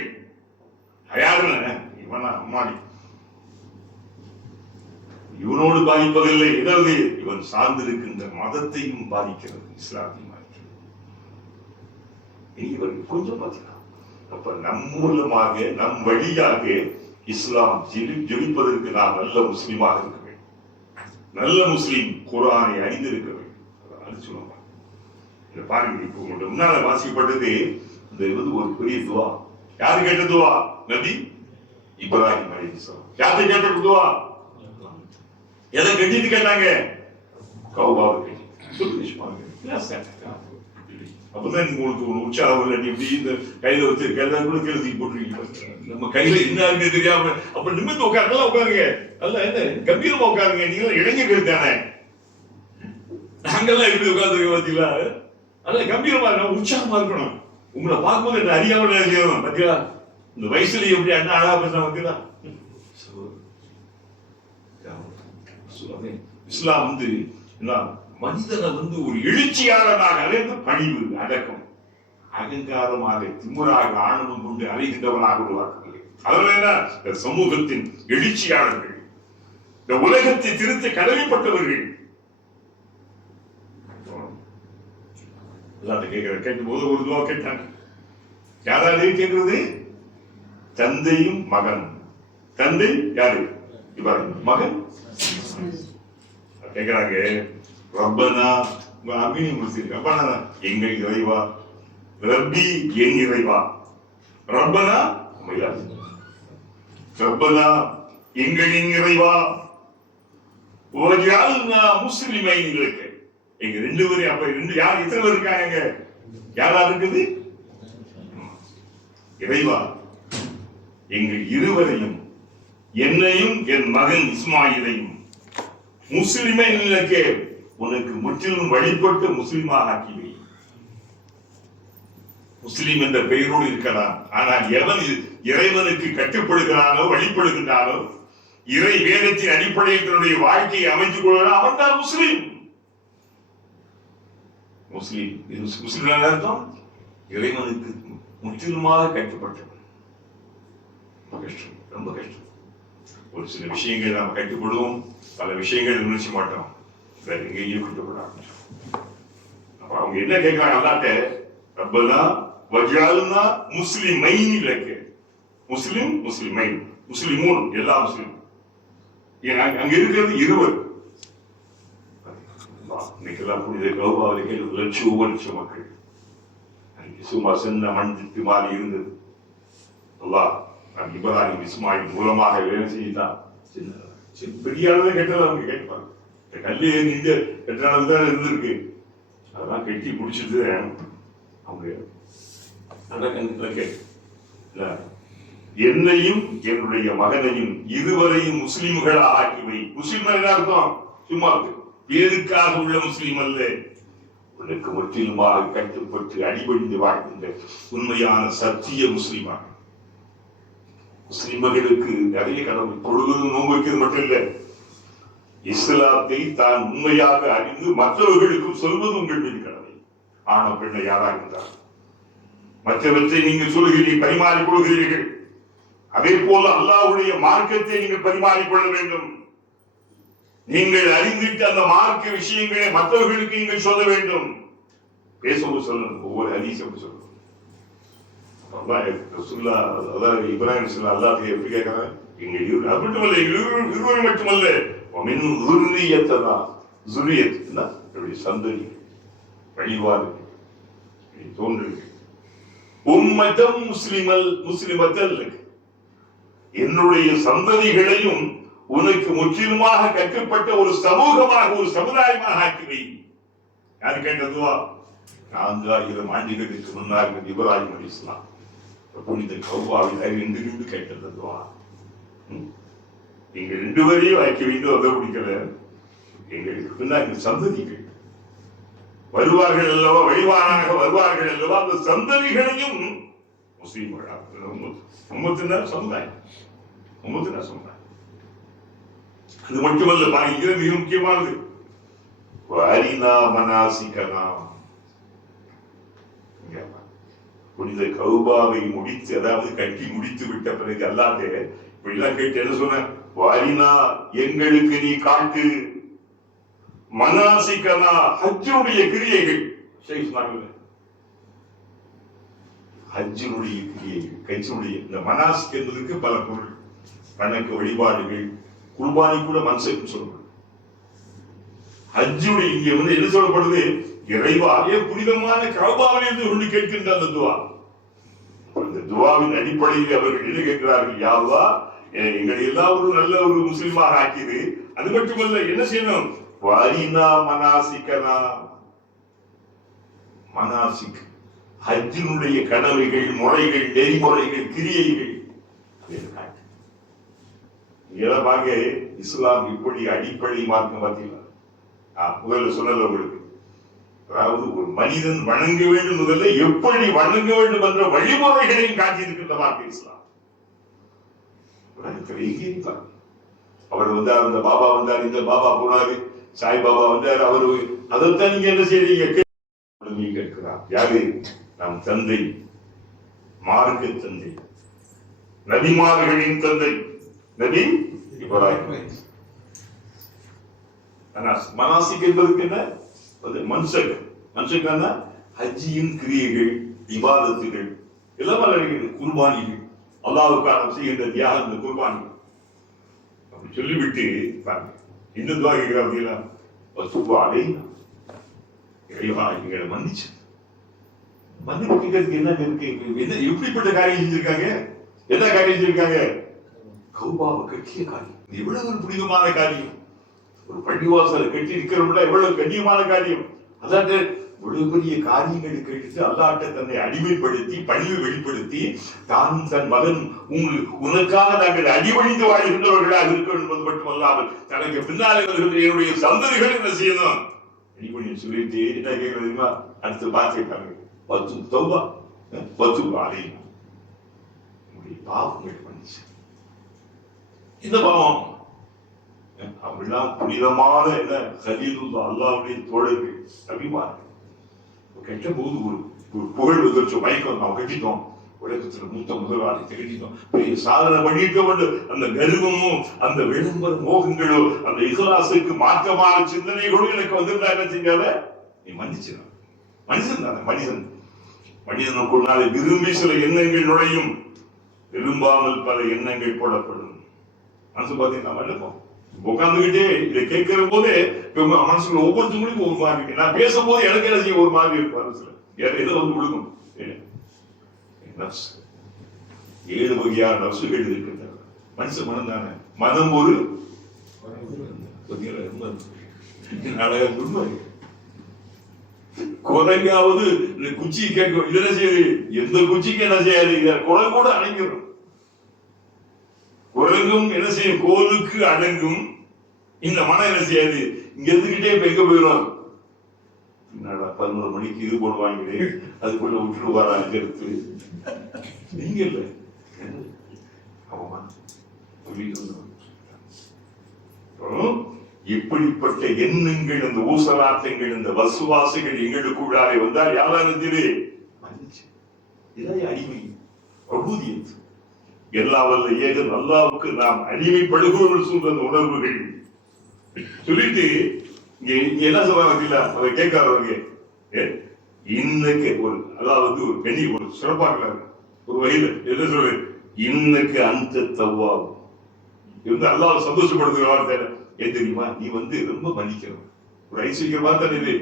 இவனோடு பாதிப்பதில்லை, ஏதாவது இவன் சார்ந்திருக்கின்ற மதத்தையும் பாதிக்கிறது. இஸ்லாத்தையும் இவர்கள் கொஞ்சம் பார்க்கலாம். அப்ப நம் மூலமாக, நம் வழியாக இஸ்லாம் ஜெயிப்பதற்கு நாம் நல்ல முஸ்லீமாக இருக்க வேண்டும். நல்ல முஸ்லீம் குர்ஆனை அறிந்திருக்க வேண்டும். அது சொல்லுவாங்க. பாருங்க, இப்போ உங்களோட முன்னால வாசிக்கப்பட்டது இந்த ஒரு பெரிய துவா. யாரு கேட்ட துவா? நபி இப்ராஹிம் அலைஹிஸ்ஸலாம். யாரு கேட்ட துவா? எதை கட்டிட்டு கேட்டாங்க? கௌபாவை கட்டி. அப்பதான் உங்களுக்கு ஒரு உற்சாகம் இல்லை. இப்படி இந்த கையில வச்சு கூட கீழே போட்டுருக்கீங்க. நம்ம கையில என்ன இருக்குன்னு தெரியாம அப்ப நிமிர்ந்து உட்காருங்க. உட்காருங்க, அல்ல என்ன கம்பீரமா உட்காருங்க. நீங்க இளைஞர்கள் தானே, நாங்கெல்லாம் எப்படி உட்கார்ந்து பாத்தீங்களா? அல்ல கம்பீரமா இருக்கணும், உற்சாகமா இருக்கணும். உங்களை பார்க்கும்போது என்ன அறியாமல் செய்யணும். பாத்தீங்களா, இந்த வயசுல எப்படி அண்ணா அழகா பேச பாத்தீங்களா? இஸ்லாம் மனிதனை ஒரு எழுச்சியாளனாக அலைந்து பணிவு, அடக்கம், அகங்காரமாக, திமுறாக, ஆணவம் கொண்டு அலைகின்றவனாக உருவாக்கவில்லை. அதனால என்ன? சமூகத்தின் எழுச்சியாளர்கள், இந்த உலகத்தை திருத்த கடமைப்பட்டவர்கள். கேட்கும் போது ஒரு துவா கேட்டாங்க. யாராவது கேட்கிறது? தந்தையும் மகன். தந்தை யாரு? இப்ராஹிம். மகன் கேட்கிறாங்க, ரப்பனா ரப்பனா எங்கள் இறைவா, ரப்பி என் இறைவா, ரப்பனா ரப்பனா எங்களின் இறைவா, முஸ்லிமைங்களுக்கு. எங்க ரெண்டு பேரும் அப்ப ரெண்டு யார் எத்தனை பேர் இருக்காங்க? யாரா இருக்குது? இறைவா, எங்கள் இருவரையும், என்னையும் என் மகன் இஸ்மாயிலையும் முஸ்லிமைகளுக்கு உனக்கு முற்றிலும் வழிபட்டு முஸ்லிமாக ஆக்கிவை. முஸ்லிம் என்ற பெயரோடு இருக்கலாம். ஆனால் எவன் இறைவனுக்கு கட்டுப்படுகிறானோ, வழிபடுகின்றானோ, இறை வேதத்தின் அடிப்படையில் தன்னுடைய வாழ்க்கையை அமைத்துக் கொள்கிறான், அவன் தான் முஸ்லிம். முஸ்லிம் முஸ்லிம் அர்த்தம் இறைவனுக்கு முற்றிலுமாக கட்டுப்பட்டவன். ரொம்ப கஷ்டம், ரொம்ப கஷ்டம். ஒரு சில விஷயங்கள் நாம் கட்டுப்படுவோம், பல விஷயங்கள் நினைச்சு மாட்டோம். வேற எங்கேயும் கட்டுப்படாது. அப்ப அவங்க என்ன கேட்கிறாங்க அல்லாட்ட? ரப்பனா வஜ்அல்னா முஸ்லிமைன் இலக்கு. முஸ்லிம், முஸ்லிமைன், முஸ்லிமூன், எல்லா முஸ்லிம். அங்க இருக்கிறது இருவர். இன்னைக்கெல்லாம் புனித கௌபாவிலே லட்சம் மக்கள். சும்மா சின்ன மண்ணுக்கு மாறி இருந்தது. அல்லாஹ் இப்ராஹிம் இஸ்மாயில் மூலமாக வேலை செய்தான். பெரிய அளவு கெட்டது அவங்க கேட்பாங்க. கல்லு நீங்க கெட்டானதுதான் இருந்திருக்கு. அதெல்லாம் கெட்டி முடிச்சுட்டு அவங்க என்னையும் என்னுடைய மகனையும் இருவரையும் முஸ்லிம்களா ஆக்கிவை. முஸ்லிம் அர்த்தம் சும்மா பேருக்காக உள்ள முஸ்லிம் அல்ல, உனக்கு முற்றிலுமாக கட்டுப்பட்டு அடிபணிந்து வாழ்கின்ற உண்மையான சத்திய முஸ்லிமாக. முஸ்லிம்களுக்கு நிறைய கடமை. தொழுவது, நோன்பு வைக்கிறது மட்டும் இல்ல, இஸ்லாத்தை தான் உண்மையாக அறிந்து மற்றவர்களுக்கும் சொல்வது உங்கள் மீது கடமை. ஆன பெண்ணை யாராக இருந்தார், மற்றவற்றை நீங்கள் சொல்கிறீர்கள், பரிமாறிக் கொள்கிறீர்கள். அதே போல அல்லாஹ்வுடைய மார்க்கத்தை நீங்கள் பரிமாறிக்கொள்ள வேண்டும். நீங்கள் அறிந்திட்டு அந்த மார்க்க விஷயங்களை மற்றவர்களுக்கு நீங்கள் சொல்ல வேண்டும். பேசவும் சொல்லணும். ஒவ்வொரு ஹதீஸும் சொல்லணும். இப்ராஹிம் அல்லாஹ் எப்படி கேட்கிறாங்க? எங்க அது மட்டுமல்ல, இருவரை மட்டுமல்ல, சந்ததி வழிபாடு தோன்று உம்மதம் முஸ்லிமல் முஸ்லிமத்தல் என்னுடைய சந்ததிகளையும் உனக்கு முற்றிலுமாக கட்டுப்பட்ட ஒரு சமூகமாக, ஒரு சமுதாயமாக ஆக்கிவை. யாரு கேட்டதுவா? 4000 ஆண்டுகளுக்கு முன்னாள் இப்ராஹிம் அலைஹிஸ்ஸலாம் புனித கௌபாவில் இருந்து கேட்டதுவா. எங்க 2 பேரையும் ஆக்கி வைத்து அதை பிடிக்கல, எங்களுக்கு பின்னாடி சந்ததிகள் வருவார்கள் அல்லவா, வழிவாராக வருவார்கள் அல்லவா, அந்த சந்ததிகளையும் முஸ்லீம்கள் சமுதாயம். அது மட்டுமல்ல, பாருங்க மிக முக்கியமானது, வாரினா மனாசிகனா. புனித கௌபாவை முடித்து, அதாவது கட்டி முடித்து விட்ட பிறகு அல்லாஹ் இப்படிலாம் கேட்டு என்ன சொன்ன? வாரினா, எங்களுக்கு நீ காட்டு, மனாசிகனா, ஹஜ்ஜுடைய கிரியைகள். ஹஜ்ஜுடைய கிரியைகள், கஜ்ஜுடைய இந்த மனாசிக் என்பதற்கு பல பொருள். வணக்க வழிபாடுகள், குர்பானி கூட மன்சக்கு சொல்லப்படுது. ஹஜ்ஜுடைய இங்கே என்ன சொல்லப்படுது? இறைவா, புனிதமான கௌபாவில் இருந்து கொண்டு கேட்கின்ற அந்த துவா. அந்த துவாவின் அடிப்படையில் அவர்கள் என்ன கேட்கிறார்கள்? யா அல்லாஹ், எங்களை எல்லாம் ஒரு நல்ல ஒரு முஸ்லிமாக ஆக்கியது. அது மட்டுமல்ல, என்ன செய்யணும்? வாரினா மனாசிகனா. மனாசிக் ஹஜ்ஜினுடைய கடமைகள், முறைகள், நெறிமுறைகள், கிரியைகள். பாருங்க, இஸ்லாம் இப்படி அடிப்படை மார்க்கம் பார்த்தீங்களா? முதல்ல சொன்னது உங்களுக்கு, அதாவது ஒரு மனிதன் வணங்க வேண்டும், முதல்ல எப்படி வணங்க வேண்டும் என்ற வழிமுறைகளையும் காட்டியிருக்கின்ற மார்க்கம் இஸ்லாம். அவர் வந்தார், அந்த பாபா வந்தார், இந்த பாபா போனாரு, சாய் பாபா வந்தார், அவரு அதைத்தான் நீங்க என்ன செய்றீங்க கேட்கிறார். யாரு? நம் தந்தை, மார்க்க தந்தை, நபிமார்களின் தந்தை நபி இப்ராஹிம். மனாசிக் என்பதற்கு என்ன? மன்சக். மன்சக் என்ன? ஹஜ்ஜியின் கிரியைகள், இபாதத்துகள் எல்லாம் அடங்கியது. குர்பானிகள், அல்லாஹ்வுக்காக செய்கின்ற தியாகம், இந்த குர்பானி. அப்படி சொல்லிவிட்டு பாருங்க, இந்த துவா கேட்கிறாங்க, இறைவா எங்களை மன்னிச்சு. மன்னிப்புக்கு என்ன இருக்கு? எப்படிப்பட்ட காரியம் செஞ்சிருக்காங்க? என்ன காரியம் செஞ்சிருக்காங்க? கௌபாவை கட்டிய காரியம். எவ்வளவு ஒரு புனிதமான காரியம். ஒரு பள்ளிவாசலை கட்டி இருக்கிறவங்கள எவ்வளவு கண்ணியமான காரியம். அதாவது இவ்வளவு பெரிய காரியங்களை கேட்டு அல்லாஹ்ட்ட தன்னை அடிமைப்படுத்தி, பணிவை வெளிப்படுத்தி, தானும் தன் மகன் உனக்காக நாங்கள் அடிபணிந்து வாழ்கின்றவர்களாக இருக்க என்பது மட்டுமல்லாமல், தனக்கு பின்னாலே வருகின்ற என்னுடைய சந்ததிகள் என்ன செய்யணும்? அடிபணி சொல்லிட்டு என்ன கேட்கறதுமா? அடுத்து பார்த்துட்டாங்க, பாவங்கள் பண்ணிச்சு. இந்த பாவம் அவெல்லாம் புனிதமான என்ன கலீலுல்லாஹ், அல்லாஹ்வுடைய தோழர்கள், நபிமார்கள். கெட்ட போது ஒரு புகழ் வந்துருச்சு, மயக்கம், நாம் கட்டிட்டோம், உலகத்துல மூத்த முதலாளி கட்டிட்டோம், பெரிய சாதனை பண்ணிட்டோம். அந்த கர்வமும் அந்த விளம்பர மோகங்களோ, அந்த இஹ்லாஸுக்கு மாற்றமான சிந்தனைகளோ எனக்கு வந்திருந்தா என்ன செஞ்சால? நீ மன்னிச்சிடும். மனுஷன் தானே, மனிதனுக்குள்ளாலே விரும்பி சில எண்ணங்கள் நுழையும், விரும்பாமல் பல எண்ணங்கள் போடப்படும். மனசு பார்த்தீங்கன்னா மன்னிப்போம். உட்காந்துக்கிட்டே இதை கேட்கிற போதே மனசுல ஒவ்வொருத்தவங்களுக்கும் ஒரு மாதிரி இருக்கு. நான் பேசும்போது எனக்கு என்ன செய்ய ஒரு மாதிரி இருக்கு மனசுல. எதை வந்து விழுகும்? 7 வகையான நப்சுகள் இருக்கின்றன. மனுஷ மனம் தானே. மனம் ஒரு குரங்காவது குச்சி கேட்கும், இது என்ன செய்யுது? எந்த குச்சிக்கு என்ன செய்யாது? குரங்கு கூட அடங்கிடும். குரங்கும் என்ன செய்யும்? கோலுக்கு அடங்கும். இந்த மனம் என்ன செய்யாது? இங்க இருந்துகிட்டே இப்ப எங்க போயிடும்? 11 மணிக்கு இது போடுவாங்களே, அதுக்குள்ள விட்டுட்டு வராங்க எடுத்து. நீங்க இல்ல இப்படிப்பட்ட எண்ணங்கள், இந்த ஊசலாட்டங்கள், இந்த வசுவாசங்கள் எங்களுக்குள்ளாலே வந்தால் யாரும் அடிமை அபூதியத். எல்லா வல்ல ஏகன் அல்லாஹ்வுக்கு நாம் அடிமைப்படுகிறோம் சொல்ற அந்த உணர்வுகள் சொல்லிட்டு இங்க என்ன சொல்றாங்க? அதை கேட்காதவங்க இன்னைக்கு ஒரு, அதாவது ஒரு பெண்ணி ஒரு சிறப்பாக்குறாங்க ஒரு வகையில என்ன சொல்றது? இன்னைக்கு அந்த தவ்வாகும் இருந்து அல்லாஹ் சந்தோஷப்படுத்துகிற வார்த்தை ஏன் தெரியுமா? நீ ரொம்ப மன்னிக்கிறோம். ஒரு ஐசிக்கிற வார்த்தை இது.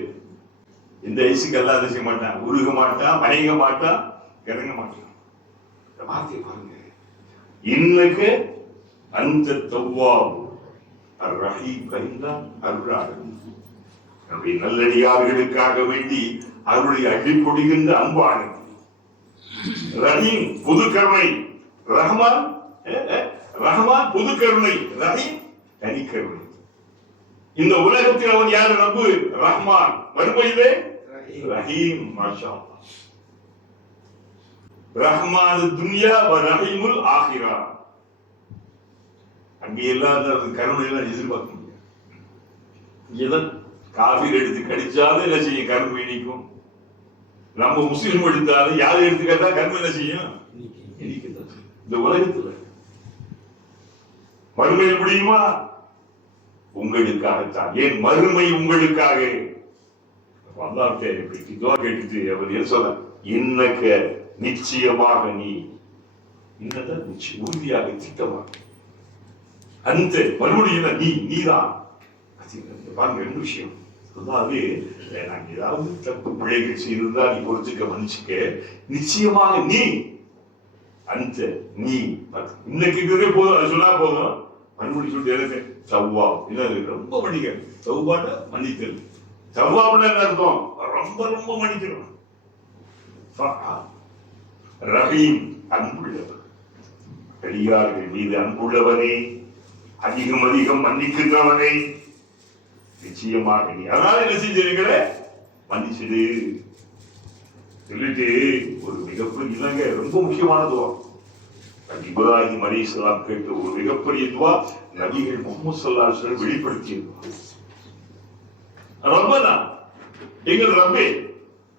எந்த ஐசிக்கு எல்லாம் அதை செய்ய மாட்டான், உருக மாட்டான், மயங்க மாட்டான், இறங்க மாட்டான். வார்த்தையை பாருங்க. இன்னக அந்த தவ்வாப் அர்-ரஹீம் என்றால் அருளாளர். நம்முடைய நல்லடியார்களுக்காக வேண்டி அருளை அள்ளிப்பொழிகின்ற அன்பானது. ரஹீம் புது கருணை, ரஹ்மான் ரஹ்மான் புது கருணை, ரஹீம் தனி கருணை. இந்த உலகத்தில் அவன் யார்? ரப்பு ரஹ்மான், மறுமையிலே ரஹீம். மாஷா அல்லாஹ். ரஹ்மான் துன்யா வ ரஹீமுல் ஆகிரா. அங்கே எல்லாம் கருணை எல்லாம் எதிர்பார்க்க முடியாது. இங்கேதான் காபீர் எடுத்து கடிச்சாலும் என்ன செய்யும்? கரும்பு இனிக்கும். நம்ம முஸ்லிம் எடுத்தாலும் யாரை எடுத்து கேட்டா கரும்பு என்ன செய்யும்? இந்த உலகத்துல மறுமையில் முடியுமா? உங்களுக்காகத்தான். ஏன் மறுமை உங்களுக்காக? அல்லாஹ்வே இப்படி துஆ கேட்டுட்டு அவர் என்ன சொல்ற? இன்னக நிச்சயமாக நீ, இன்னத நிச்சயம் உறுதியாக திட்டமாக, அந்த மறுபடியும் நீதான். பாருங்க ரெண்டு விஷயம். அதாவது நாங்க ஏதாவது தப்பு பிழைகள் செய்திருந்தா நீ பொறுத்துக்க, மன்னிச்சுக்க. நிச்சயமாக நீ, அந்த நீ இன்னைக்கு போதும், அது சொன்னா போதும். மறுபடி சொல்லிட்டு எனக்கு தவ்வா என்ன ரொம்ப மன்னிக்க. தவ்வாட மன்னித்தல். தவ்வாபுன்னா என்ன அர்த்தம்? ரொம்ப ரொம்ப மன்னிக்கணும். ரஹீம் அன்புள்ளவர், அடியார்கள் மீது அன்புள்ளவனே, அதிகம் அதிகம் மன்னிக்கின்றவனே, நிச்சயமாக நீ. அதனால என்ன செஞ்சிருக்கிற? மன்னிச்சது சொல்லிட்டு ஒரு மிகப்பெரிய இல்லைங்க, ரொம்ப முக்கியமான துவா. இப்ராஹிம் அலைஹிஸ்ஸலாம் கேட்ட ஒரு மிகப்பெரிய துவா நபிகள் முஹம்மது ஸல்லல்லாஹு அலைஹி வஸல்லம் வெளிப்படுத்தியது. ரப்பனா, எங்கள் ரப்பே,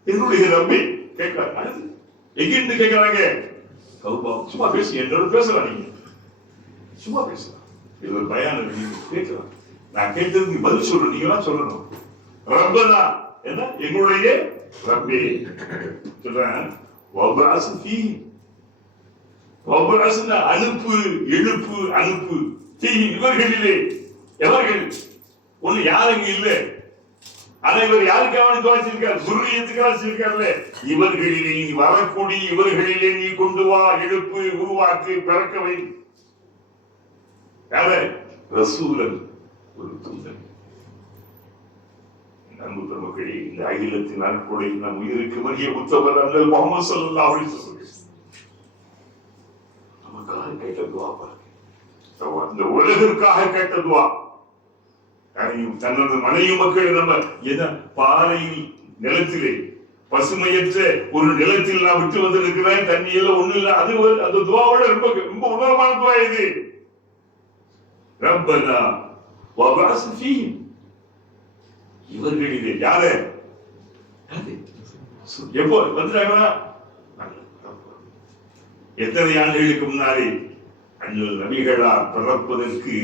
என்னுடைய ரப்பே கேட்கிறாங்க. எங்கிருந்து கேட்கிறாங்க? கௌபா. சும்மா பேசி என்னோட பேசலாம், நீங்க சும்மா பேசலாம். இது ஒரு பயான கேட்கலாம். நான் கேட்டதுக்கு பதில் சொல்றேன், நீங்க சொல்லணும். ரப்பனா என்ன? எங்களுடைய ரப்பே சொல்றேன். வபஅஸ் ஃபீ, வபஅஸ்னா அனுப்பு, எழுப்பு, அனுப்பு. ஃபீ இவர்களிலே. எவர்கள்? ஒண்ணு யாருங்க இல்ல, ஆனா இவர் யாருக்காக துவாச்சிருக்கார்? சுர்ரியத்துக்காக வச்சிருக்காருல்ல. இவர்களிலே நீ வரக்கூடிய, இவர்களிலே நீ கொண்டு வா, எழுப்பு, உருவாக்கு, பிறக்கவை. யார? ரசூலன், ஒரு தூதன். அன்பு பெருமக்களே, இந்த அகிலத்தின் அன்புடைய நம் உயிருக்கு மகிய உத்தவர் அண்ணல் முஹம்மது ஸல்லல்லாஹு அலைஹி வஸல்லம் நமக்காக கேட்ட துவா பாருங்க. இந்த உலகிற்காக கேட்ட துவா. தனது மனைவி மக்கள் நம்ம என பாறையில், நிலத்திலே பசுமையற்ற ஒரு நிலத்தில் நான் விட்டு வந்திருக்கிறேன், தண்ணி எல்லாம் ஒண்ணு இல்லை. அது அந்த துவாவோட ரொம்ப ரொம்ப உணர்வான துவா இது. ரப்பனா வபஅஸ் ஃபீஹிம், இவர்களிலே யார? எப்போ வந்துட்டாங்களா? எத்தனை ஆண்டுகளுக்கு முன்னாலே அண்ணல் நபிகளார் பிறப்பதற்கு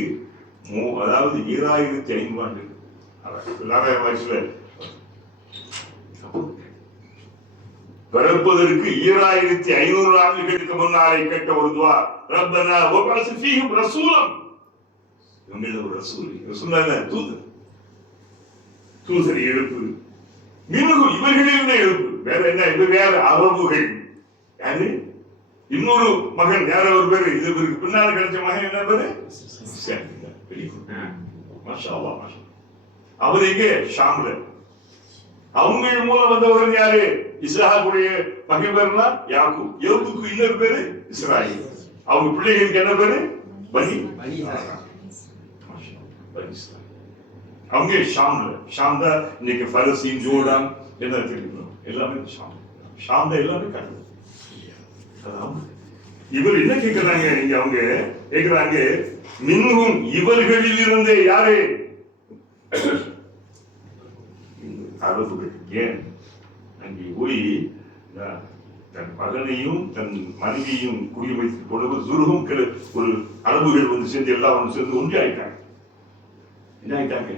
அதாவது 2500 ஆண்டு, 1600 வயசுல பிறப்பதற்கு 2500 ஆண்டுகளுக்கு முன்னாலே கேட்ட ஒரு துவா. ரப்பனா வபஅஸ் ஃபீஹிம் ரசூலன், இவங்கள ஒரு ரசூல். ரசூல்னா தூதர். தூதரை எழுப்பு. மின்ஹும் இவர்களிலிருந்து எழுப்பு. வேற என்ன? இது வேற அரபுகள். யாரு? இன்னொரு மகன், யார ஒரு பேரு, இதுக்கு பின்னால் கிடைச்ச மகன் என்ன பேரு? அவர் எங்க? ஷாம்ல. அவங்க மூலம் வந்தவர்கள் யாரு? இஸ்ஹாக்குடைய மகன் பேருனா யாக்கூப். யாக்கூப்க்கு இன்னொரு பேரு இஸ்ராயீல். அவங்க பிள்ளைகளுக்கு என்ன பேரு? பனி. அவங்க ஷாம்ல. ஷாம் தான் இன்னைக்கு பலஸ்தீன், ஜோர்டான் என்ன தெரியும், எல்லாமே ஷாம். ஷாம் தான் எல்லாமே காட்டுது. இவர் என்ன கேட்கிறாங்க இங்க? அவங்க கேட்கிறாங்க மின்ஹும் இவர்களில் இருந்தே. யாரு? அரபுகள். ஏன் அங்கே போய் தன் மகனையும் தன் மனைவியையும் குடி வைத்துக் கொண்டு துருகம் ஒரு அரபுகள் வந்து சேர்ந்து எல்லாம் ஒன்று சேர்ந்து ஒன்றி ஆயிட்டாங்க. என்ன ஆயிட்டாங்க?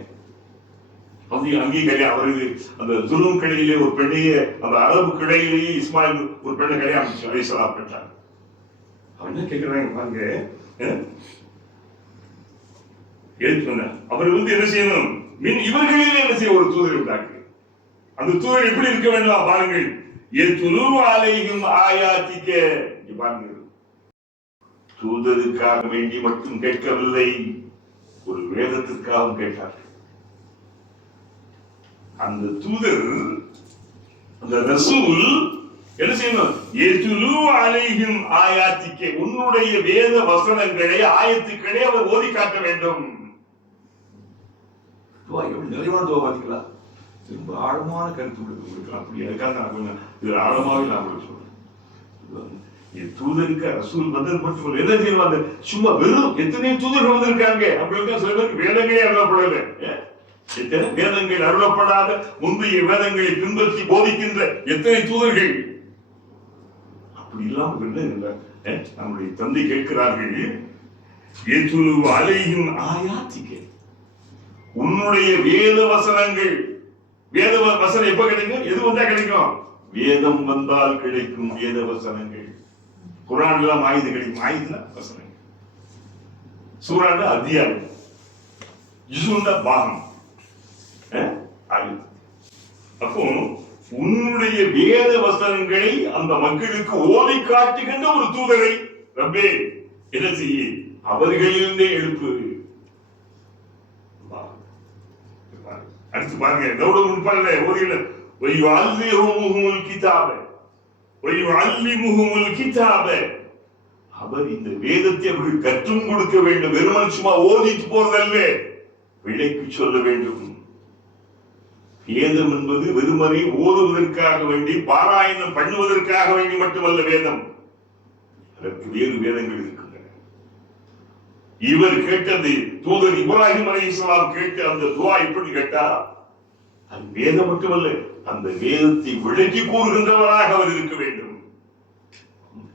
அங்கே கல்யாணம். அவருக்கு அந்த துருகம் கிளையிலே ஒரு பெண்ணையே, அந்த அரபு கிளையிலேயே இஸ்மாயில் ஒரு பெண்ணை கல்யாணம் அலைஹிஸ்ஸலாம் பெற்றாங்க. அவன் என்ன கேட்கிறாங்க பாருங்க, அவர் வந்து என்ன செய்யணும்? இவர்களிலே என்ன செய்ய? ஒரு தூதரை உண்டாக்கு. அந்த தூதர் எப்படி இருக்க வேண்டும் பாருங்கள். எத்துலு அலைஹிம் ஆயாத்திக. பாருங்க, தூதருக்காக வேண்டி மட்டும் கேட்கவில்லை, ஒரு வேதத்திற்காகவும் கேட்டார்கள். அந்த தூதர், அந்த ரசூல் என்ன செய்யணும்? யத்லூ அலைஹிம் ஆயாத்திக்கே, உன்னுடைய வேத வசனங்களை, ஆயத்துக்களை அவர் ஓதி காட்ட வேண்டும். நிறைவான துவா பாத்தீங்களா? ரொம்ப ஆழமான கருத்து உங்களுக்கு. அப்படி எனக்காக நான் இது ஆழமாவே நான் உங்களுக்கு சொல்றேன். தூதருக்கு ரசூல் வந்தது மட்டும் என்ன செய்வாங்க? சும்மா வெறும் எத்தனை தூதர்கள் வந்திருக்காங்க அப்படின்னு சில பேருக்கு வேதங்களே அருளப்படல. எத்தனை வேதங்கள் அருளப்படாத முந்தைய வேதங்களை பின்பற்றி போதிக்கின்ற எத்தனை தூதர்கள் அப்படி இல்லாம நம்முடைய தந்தை கேட்கிறார்கள், உன்னுடைய வேத வசனங்கள். வேத வசனம் எப்ப கிடைக்கும்? எது வந்தா கிடைக்கும்? வேதம் வந்தால் கிடைக்கும் வேத வசனங்கள். குர்ஆன் எல்லாம் ஆயுத கிடைக்கும். ஆயுத வசனங்கள். சூரான அத்தியாயம், ஜுஸுன்னா பாகம். அப்போ உன்னுடைய வேத வசனங்களை அந்த மக்களுக்கு ஓதி காட்டுகின்ற ஒரு தூதரை ரப்பே என்ன செய்ய, அவர்களிலிருந்தே எழுப்பு. அடுத்து பாருங்க, தௌட முன்பால ஓதியில வயுஅல்லிமுஹுல் கிதாப வயுஅல்லிமுஹுல் கிதாப, அவர் இந்த வேதத்தை அவர்கள் கற்றும் கொடுக்க வேண்டும். வெறுமன் சும்மா ஓதிட்டு போறதல்ல, விளக்கி சொல்ல வேண்டும். வேதம் என்பது வெறுமனை ஓதுவதற்காக வேண்டி, பாராயணம் பண்ணுவதற்காக வேண்டி மட்டுமல்ல வேதம். அதற்கு வேறு வேதங்கள் இருக்கின்றன. இவர் கேட்டது, தூதர் இப்ராஹிம் அலைஹிஸ்ஸலாம் கேட்ட அந்த துஆ எப்படி கேட்டா, அது வேதம் மட்டுமல்ல, அந்த வேதத்தை விளக்கி கூறுகின்றவராக அவர் இருக்க வேண்டும்.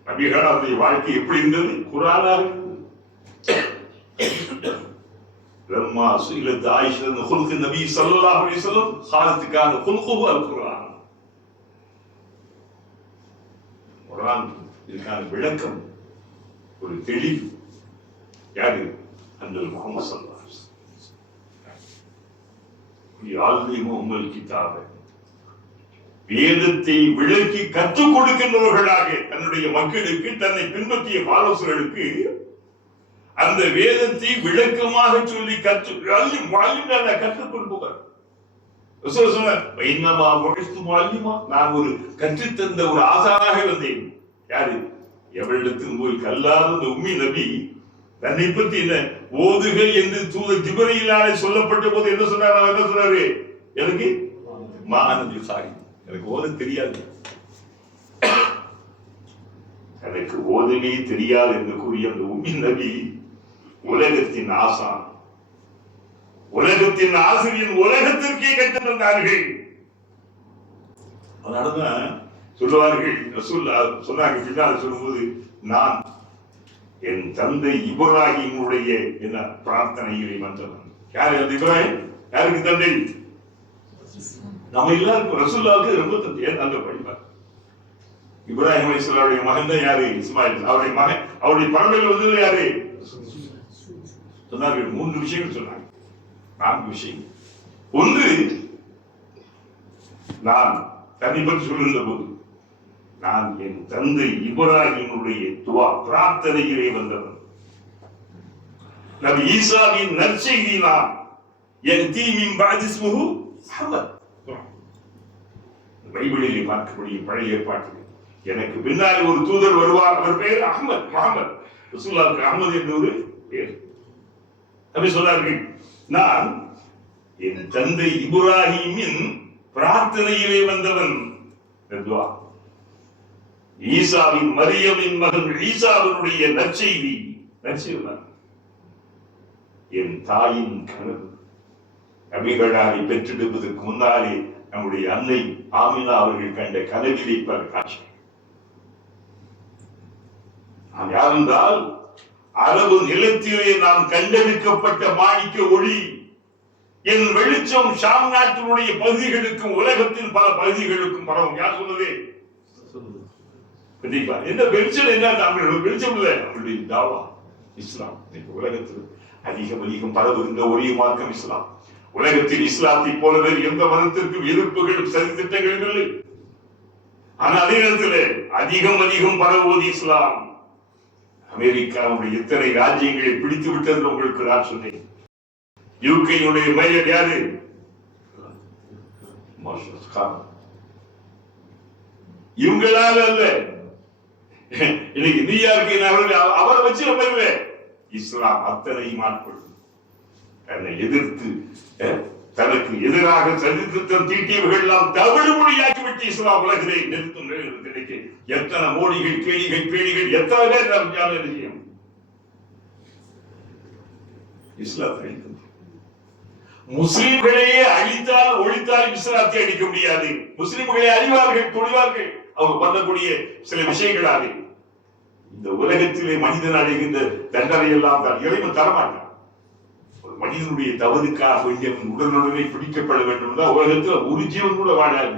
நபிகளுடைய வாழ்க்கை எப்படி இருந்தது? குர்ஆனாக இருந்தது. لما سئلت عائشة عن خلق النبي صلى الله عليه وسلم قالت كان خلقه القرآن. குர்ஆன் இதுக்கான விளக்கம், ஒரு தெளிவு யாரு? அண்ணல் முஹம்மது ஸல்லல்லாஹு அலைஹி வஸல்லம். யஅல்லிமுஹுல் கிதாப, வேதத்தை விளக்கி கற்றுக் கொடுக்கின்றவர்களாக தன்னுடைய மக்களுக்கு, தன்னை பின்பற்றிய ஃபாலோவர்களுக்கு அந்த வேதத்தை விளக்கமாக சொல்லி கற்றுக் கொடுப்பவர். நான் ஒரு கற்றுத்தந்த ஒரு ஆசானாக வந்தேன். யாரு? எவரிடத்தில் போய் கல்லாத உம்மி நபி தன்னை பற்றி என்ன ஓதுகள் என்று தூதர் ஜிப்ரீலாலே சொல்லப்பட்ட போது என்ன சொன்னார்? அவர் என்ன சொன்னாரு? எனக்கு மானது சாரி, எனக்கு ஓத தெரியாது, எனக்கு ஓதவே தெரியாது என்று கூறிய அந்த உம்மி நபி உலகத்தின் ஆசான், உலகத்தின் ஆசிரியர், உலகத்திற்கே கற்றுத் தந்தார்கள். அதனாலதான் சொல்லுவார்கள், சொன்னாங்க பின்னால் சொல்லும்போது, நான் என் தந்தை இப்ராஹிமுடைய என்ன பிரார்த்தனைகளை வந்தவன். யாரு அந்த இப்ராஹிம்? யாருக்கு தந்தை? நம்ம எல்லாருக்கும் ரசூலுல்லாஹ்வுக்கு ரொம்ப தந்தை. நல்ல படிப்பார். இப்ராஹிம் அலைஹிஸ்ஸலாமுடைய மகன் தான் யாரு? இஸ்மாயில். அவருடைய மகன், அவருடைய பரம்பரையில் வந்தது யாரு? சொன்னார்கள். 3 விஷயங்கள் சொன்னாங்க, 4 விஷயங்கள். ஒன்று, நான் தன்னை பற்றி சொல்லுகின்ற போது, நான் என் தந்தை இப்ராஹிமுடைய துவா பிரார்த்தனையிலே வந்தவன். நபி ஈசாவின் நற்செய்தி நான் என் தீமின் பாதிஸ்முஹு அஹ்மத். பைபிளிலே பார்க்கக்கூடிய பழைய ஏற்பாட்டில் எனக்கு பின்னால் ஒரு தூதர் வருவார், அவர் பெயர் அஹ்மத், முஹம்மத். ரசூலுல்லாஹ்வுக்கு அஹ்மத் என்ற ஒரு பெயர். அப்படி சொன்னார்கள், நான் என் தந்தை இப்ராஹிமின் பிரார்த்தனையிலே வந்தவன். ஈசாவின், மரியமின் மகன் ஈசாவினுடைய நற்செய்தி, என் தாயின் கனவு. நபிகளாரை பெற்றெடுப்பதற்கு முன்னாலே நம்முடைய அன்னை ஆமினா அவர்கள் கண்ட கனவிலே பல காட்சி. நான் யாரென்றால், அரபு நிலத்திலே நாம் கண்டெடுக்கப்பட்ட மாணிக்க ஒளி, என் வெளிச்சம் ஷாம் நாட்டினுடைய பகுதிகளுக்கும் உலகத்தின் பல பகுதிகளுக்கும் பரவும். யார் சொன்னது? என்ன வெளிச்சம்? என்ன தமிழ் வெளிச்சம் இல்லை, நம்மளுடைய தாவா இஸ்லாம். உலகத்தில் அதிகம் பரவுகின்ற ஒரே மார்க்கம் இஸ்லாம். உலகத்தில் இஸ்லாத்தை போலவே எந்த மதத்திற்கும் எதிர்ப்புகளும் சதி திட்டங்களும் இல்லை. ஆனால் அதே நேரத்தில் அதிகம் பரவுவது இஸ்லாம். அமெரிக்காவுடைய எத்தனை ராஜ்யங்களை பிடித்து விட்டது உங்களுக்கு நான் சொன்னேன். யூகேயுடைய மேயர் யாரு? இவங்களால அல்ல. இன்னைக்கு நியூயார்க் அவரை வச்சு நம்ம இல்லை. இஸ்லாம் அத்தனையும் ஆட்படும். தன்னை எதிர்த்து தனக்கு எதிராக சதித்திட்டம் தீட்டியவர்கள் எல்லாம் தமிழ் மொழியாக்கிவிட்டு இஸ்லாம் உலகிலே நிறுத்தும் நிலைக்கு எத்தனை மோடிகள் கேடிகள் பேடிகள் எத்தனை பேர் நாம் செய்யும். இஸ்லாத்தை முஸ்லிம்களையே அழித்தால் ஒழித்தால் இஸ்லாத்தை அழிக்க முடியாது. முஸ்லிம்களை அறிவார்கள், தொழிலார்கள், அவங்க பண்ணக்கூடிய சில விஷயங்களாக இந்த உலகத்திலே மனிதன் அடைகின்ற தண்டனை எல்லாம் தான் இறைவன் தரமாட்டான். மனிதனுடைய தவறுக்காக வேண்டிய உடனுடனே பிடிக்கப்பட வேண்டும் தான் உலகத்தில் ஒரு ஜீவன் கூட வாழாது.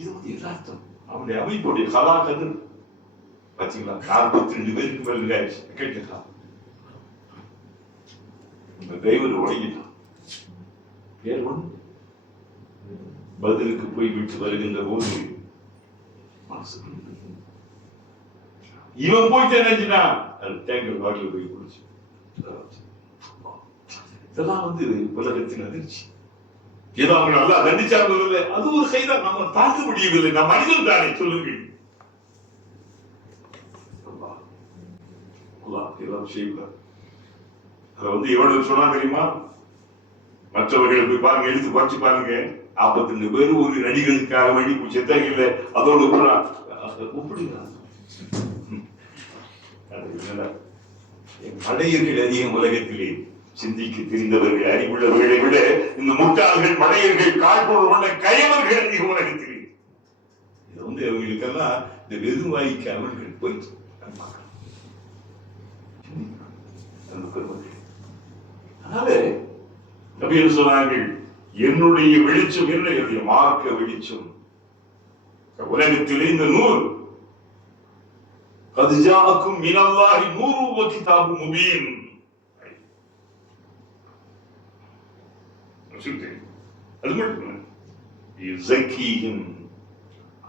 இது யதார்த்தம். அவனுடைய அமைப்புடைய கலாக்கது பாத்தீங்களா? 42 பேருக்கு மேல கேட்டுக்கலாம். இந்த தெய்வம் உடையிட்டான். பதிலுக்கு போய் விட்டு வருகின்ற போது இவன் போயிட்டு நினைச்சுனா அது டேங்கர் பாட்டில் போய் குடிச்சு. இதெல்லாம் உலகத்தின் அதிர்ச்சி. ஏதோ அவங்க நல்லா தண்டிச்சார்கள், அது ஒரு கைதா. நம்ம தாக்க முடியவில்லை. நம்ம மனிதன் தானே, சொல்லுங்கள். எவ்வளவு சொன்னா தெரியுமா? மற்றவர்களை போய் பாருங்க, எடுத்து குறைச்சு பாருங்க. 52 பேர் ஒரு நடிகனுக்காக வேண்டி செத்தாங்கல்ல, அதோடு மடையர்கள் அதிகம் உலகத்திலே. சிந்திக்க தெரிந்தவர்கள், அறிவுள்ளவர்களை விட இந்த முட்டாள்கள், மடையர்கள், காழ்பொருள் கொண்ட கயவர்கள் அதிகம் உலகத்திலே. இது அவங்களுக்கெல்லாம் இந்த வெறுவாய்க்கு அவர்கள் போயிட்டு சொன்னார்கள், என்னுடைய வெளிச்சம் என்ன? என்னுடைய மார்க்க வெளிச்சம். உலகத்திலே இந்த நூல் கதுஜாக்கும் மினல்லாஹி நூறு வ கிதாபும் முபீன். அது மட்டும்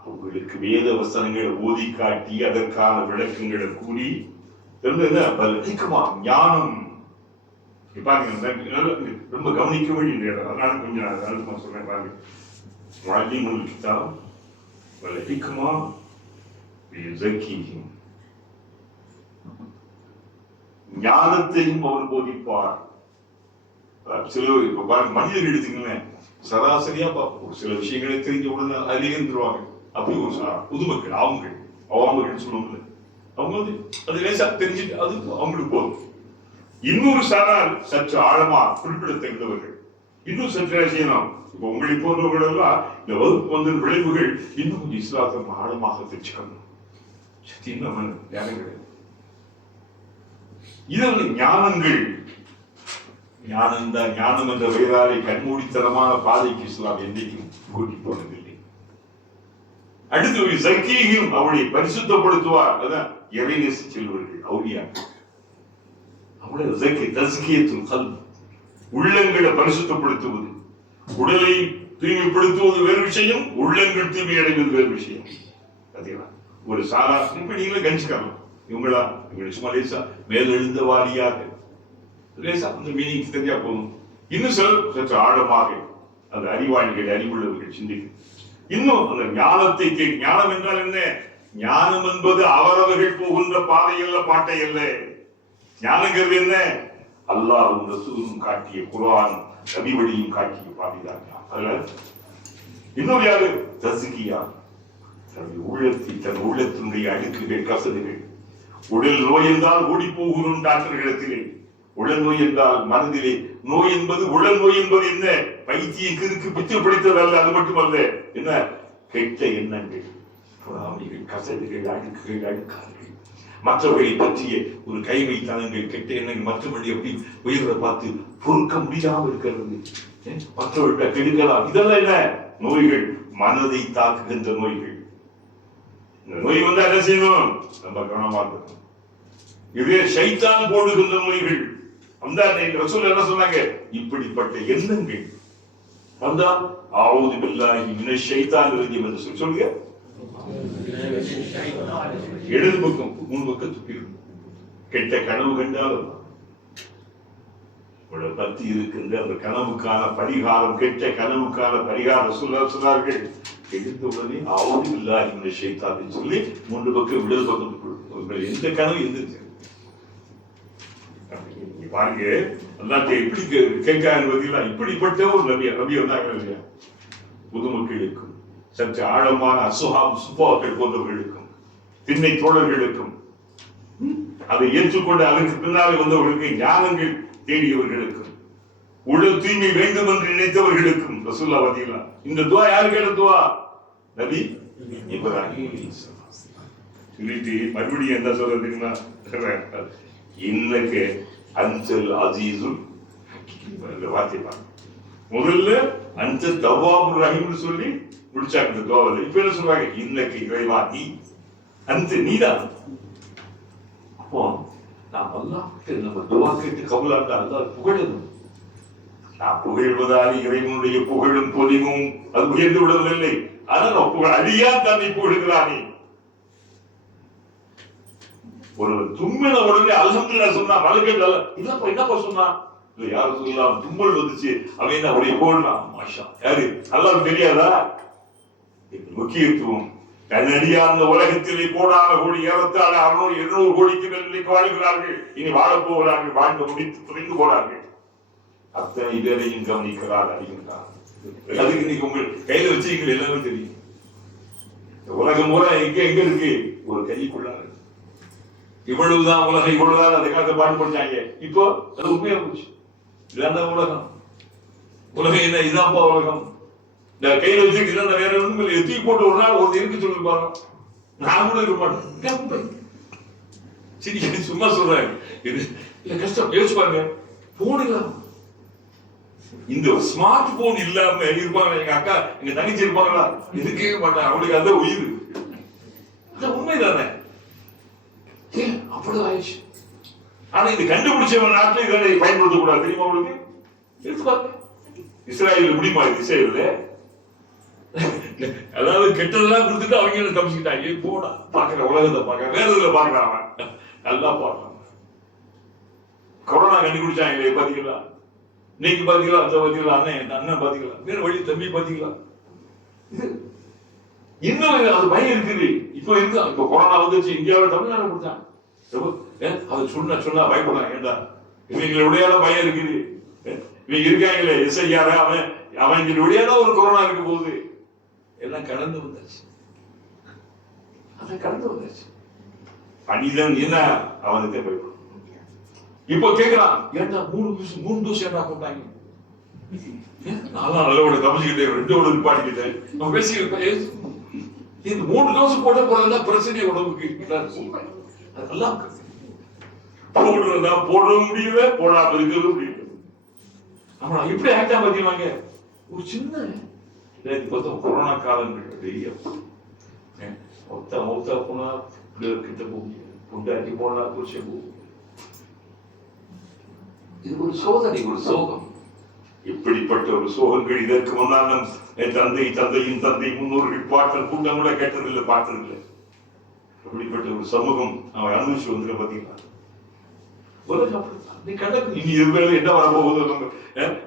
அவங்களுக்கு வேத வசனங்களை ஓதி காட்டி அதற்கான விளக்கங்களை கூறி ஞானம். ரொம்ப கவனிக்க வேண்டிய இடம். அதனால கொஞ்சம் அழுத்தமா சொல்றேன் பாருங்க. வாழ்க்கையின் கிதாப் வலஹிக்மா யுஸக்கீஹிம். ஞானத்தையும் அவர் போதிப்பார். சில இப்ப பாருங்க, மனிதர்கள் எடுத்துக்கங்களேன், சராசரியா பார்ப்போம். சில விஷயங்களை தெரிஞ்ச உடனே அறிந்துருவாங்க. அப்படி ஒரு புதுமக்கள், அவங்கள் சொல்லுவாங்க. அவங்க அது லேசா தெரிஞ்சுட்டு அது அவங்களுக்கு போதும். இன்னொரு சாரார் சற்று ஆழமா குறிப்பிடத்தகுந்தவர்கள். இன்னும் சற்று செய்யணும். இப்ப உங்களை போன்றவர்கள் எல்லாம் இந்த வகுப்பு வந்த விளைவுகள் இன்னும் கொஞ்சம் இஸ்லாத்தை ஆழமாக தெரிஞ்சுக்கணும். இதற்கு ஞானங்கள், ஞானம் என்ற பெயராலே கண்மூடித்தனமான பாதைக்கு இஸ்லாம் என்றைக்கும் கூட்டி போனதில்லை. அடுத்து சக்கீயும் அவளை பரிசுத்தப்படுத்துவார். அதான் இறைநேச செல்வர்கள், அவுலியாக்கள். உள்ளங்களை பரிசுத்தப்படுத்துவது, உடலை தூய்மைப்படுத்துவது வேறு விஷயம், உள்ளங்கள் தூய்மை அடைவது வேறு விஷயம். ஒரு சாதாரண இப்ப நீங்களே கணிச்சுக்கலாம். இவங்களா சும்மா லேசா மேலெழுந்த வாரியாக லேசா அந்த மீனிங் தெரிஞ்சா போதும். இன்னும் சற்று ஆழமாக அந்த அறிவாளிகள், அறிவுள்ளவர்கள் சிந்திக்கும். இன்னும் அந்த ஞானத்தை ஞானம் என்றால் என்ன? ஞானம் என்பது அவரவர்கள் போகின்ற பாதையல்ல, பாட்டை அல்ல. ஞானங்கிறது என்ன? அல்லாஹ்வும் ரசூலும் காட்டிய குர்ஆன், நபி வழியும் காட்டிய பாதைதான். அதுல இன்னொரு யாரு? தஸ்கியா. தன் உள்ளத்தினுடைய அடுக்குகள், கசடுகள். உடல் நோய் என்றால் ஓடி போகிறோம் டாக்டர்களிடத்திலே. உடல் நோய் என்றால் மனதிலே நோய் என்பது, உடல் நோய் என்பது என்ன? பைத்தியத்திற்கு பிச்சை பிடித்ததல்ல. அது மட்டுமல்ல, என்ன? கெட்ட எண்ணங்கள், பொறாமைகள், கசடுகள், அடுக்குகள், அடுக்கார்கள், மற்றவர்களை பற்றிய ஒரு கைவைத்தனங்கள், கெட்ட எண்ணங்கள், மற்றபடி எப்படி உயிரை பார்த்து பொறுக்க முடியாமல் இருக்கிறது, மற்றவர்களை கெடுக்கலாம். இதெல்லாம் என்ன? நோய்கள், மனதை தாக்குகின்ற நோய்கள். இந்த நோய் வந்தா என்ன செய்யணும்? நம்ம கவனமா இருக்கணும். இதே ஷைத்தான் போடுகின்ற நோய்கள். அந்த ரசூல் என்ன சொன்னாங்க? இப்படிப்பட்ட எண்ணங்கள் வந்தா அஊது பில்லாஹி மினஷ் ஷைத்தானிர் ரஜீம் என்று சொல்லுங்க. இடது பக்கம் 3 பக்கம் துப்பிடும். கெட்ட கனவு கண்டாலும் பத்தி இருக்கின்ற அந்த கனவுக்கான பரிகாரம், கெட்ட கனவுக்கான பரிகாரம் சொன்னார்கள். எழுந்தவுடனே ஆவது இல்லா இந்த ஷைத்தானை சொல்லி 3 பக்கம் விடல் பக்கம் எந்த கனவு எந்த பாருங்க அல்லாஹ்வை எப்படி கேட்கான்னு பதிலா இப்படிப்பட்ட ஒரு நபி வந்தாங்க இல்லையா? பொதுமக்களுக்கும் சற்று ஆழமான சுபாக்கள் போன்றவர்களுக்கும் திண்ணை தோழர்களுக்கும் அதை ஏற்றுக்கொண்டு அதற்கு பின்னாலே வந்தவர்களுக்கு ஞானங்கள் தேடியவர்களுக்கும் உடல் தூய்மை வேண்டும் என்று நினைத்தவர்களுக்கும் ரசூலுல்லாஹ் பதிலா இந்த துஆ யாரு கேட்ட துஆ? நபி இப்ராஹிம் சொல்லிட்டு மறுபடியும் என்ன சொல்றதுன்னா இன்னக்கு அன்சல் அசீசுல் ஹக்கீம் வார்த்தை பாருங்க. முதல்ல அந்த தவ்வாபுர் ரஹீம்னு சொல்லி முடிச்சாங்க இந்த துஆவை. இப்ப என்ன சொல்றாங்க? இன்னக்கு இறைவா நீ அந்த நீதான். அப்போ நாம் அல்லாஹ்வுக்கு நம்ம துஆ கேட்டு கபூலாக அல்லாஹ் புகழணும். நாம் புகழ்வதால் இறைவனுடைய புகழும் பொலிவும் அது உயர்ந்து விடுவதில்லை. ஆனால் புகழ் அடியா தன்னை புகழ்கிறானே. ஒரு தும்மின உடனே அல்ஹம்துலில்லாஹ் சொன்னா மலக்குகள் இல்லப்பா என்னப்பா சொன்னா இல்ல யாரும் சொல்லலாம் தும்மல் வந்துச்சு அவன் என்ன அப்படியே போடலாம் மாஷா யாரு அல்லாஹ்வுக்கு தெரியாதா? முக்கியத்துவம் கண்ணடியா அந்த உலகத்திலே கோடான கோடி ஏறத்தாழ 600-700 கோடிக்கு மேல் வாழ்கிறார்கள். இனி வாழப் போகிறார்கள். வாழ்ந்து முடித்து புரிந்து போறார்கள். அத்தனை பேரையும் கவனிக்கிறார் அறிகின்றார். அதுக்கு இன்னைக்கு உங்கள் கையில வச்சுக்கீங்க எல்லாமே தெரியும். உலகம் பூரா எங்க எங்க இருக்கு? ஒரு கைக்குள்ளாரு. இவ்வளவுதான் உலகம், இவ்வளவுதான் அந்த காலத்தை பாடுபட்டாங்க. இப்போ அது உண்மையா போச்சு. இதான் உலகம். உலகம் என்ன? இதான்ப்பா உலகம். இந்த கையில வச்சுக்கிட்டு வேற ஒண்ணும் இல்லை. எத்தி போட்டு ஒரு நாள் ஒரு இருக்கு சொல்லி பாருங்க. நான் கூட இருக்க மாட்டேன். சரி சும்மா சொல்றேன். இது இல்ல கஷ்டம் யோசிச்சு பாருங்க. போன் இந்த ஸ்மார்ட் போன் இல்லாம இருப்பாங்க. எங்க அக்கா எங்க தங்கச்சி இருப்பாங்களா? இருக்கவே மாட்டாங்க. அவளுக்கு அந்த உயிர். உண்மைதானே? அப்படி ஆயிடுச்சு. ஆனா இது கண்டுபிடிச்சவன் நாட்டில் இதனை பயன்படுத்த கூடாது. தெரியுமா உங்களுக்கு? எடுத்து பாருங்க. இஸ்ராயல் முடியுமா? இஸ்ராயல் அதாவது கெட்டதெல்லாம் கொடுத்துட்டு அவங்க தப்பிச்சுக்கிட்டாங்க. போடா பாக்குற உலகத்தை பாக்குற வேற இதுல பாக்குறான். அவன் நல்லா பாக்குறான். கொரோனா கண்டுபிடிச்சாங்களே பாத்தீங்களா? இன்னைக்கு பாத்தீங்களா? அந்த பாத்தீங்களா? அண்ணன் பாத்தீங்களா? வேற வழி தம்பி பாத்தீங்களா? இன்னும் அது பயம் இருக்குது. இப்போ இருக்கு. இப்போ கொரோனா வந்துச்சு. இந்தியாவில் தமிழ்நாடு கொடுத்தாங்க. அது சொன்னா பயப்படாங்க. ஏண்டா இவங்களுடைய பயம் இருக்குது. இவங்க இருக்காங்களே எஸ்ஐஆர் அவங்களுடைய ஒரு கொரோனா இருக்க போகுது. எல்லாம் கடந்து வந்தாச்சு. அதை கடந்து வந்தாச்சு. மனிதன் என்ன அவனுக்கு பயப்படும். இப்போ கேட்கிறான், ஏண்டா 3 டோஸ் ஏண்டா போட்டாங்க? நான்லாம் நல்ல தப்பிச்சுக்கிட்டேன். 2 நிப்பாட்டிக்கிட்டேன். நம்ம பேசிக்கிட்டேன். இந்த 3 டோஸ் போட்ட போறதுதான் பிரச்சனை உடம்புக்கு. அதெல்லாம் போடுறதா போட முடியல, போடாம இருக்கிறது முடியல. ஆமா எப்படி ஆக்டா பாத்தீங்க? ஒரு சின்ன கொரோனா காலங்கள் மொத்தா போனா கிட்ட போக பொண்டாட்டி போனா புருஷன் போகும். இது ஒரு சோதனை, ஒரு சோகம். எப்படிப்பட்ட ஒரு சோகங்கள் இதற்கு முன்னால் என் தந்தையின் தந்தை முன்னோர்கள் பாட்டல் கூட்டம் கூட கேட்டதில்லை, பார்த்ததில்லை. அப்படிப்பட்ட ஒரு சமூகம் அவன் அனுபவிச்சு வந்துட பாத்தீங்களா? இனி என்ன வரப்போகுது? நம்ம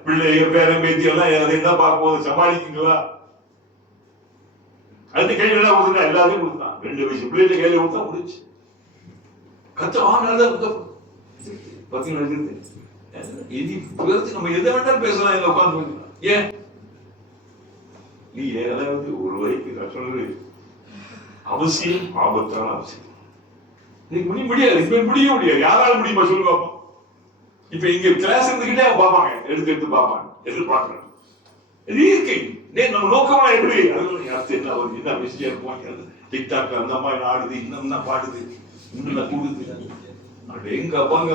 பிள்ளைய பேரன் பேத்தி எல்லாம் என்ன பார்க்க போகுது? சமாளிக்கீங்களா? அது கையில கொடுத்தா எல்லாத்தையும் கொடுத்தான். 2 வயசு பிள்ளைங்க கையில கொடுத்தா முடிச்சு கத்த வாங்க பாத்தீங்களா? இனி நம்ம எதை வேண்டாம் பேசலாம். இங்க உட்காந்து ஏன் நீ ஏதாவது ஒரு வரைக்கும் நான் சொல்றது அவசியம், ஆபத்தான அவசியம். இன்னைக்கு முடியாது. இப்ப முடிய முடியாது. யாரால முடியுமா சொல்லு பார்ப்போம். இப்ப இங்க கிளாஸ் இருந்துகிட்டே பார்ப்பாங்க, எடுத்து பார்ப்பாங்க, எதிர்பார்க்கறாங்க. இது இயற்கை. நம்ம நோக்கமா எப்படி என்ன விஷயம் இருப்பாங்க. டிக்டாக் அந்த அம்மா ஆடுது, இன்னும் தான் பாடுது, இன்னும் கூடுது. அப்படி எங்க அப்பாங்க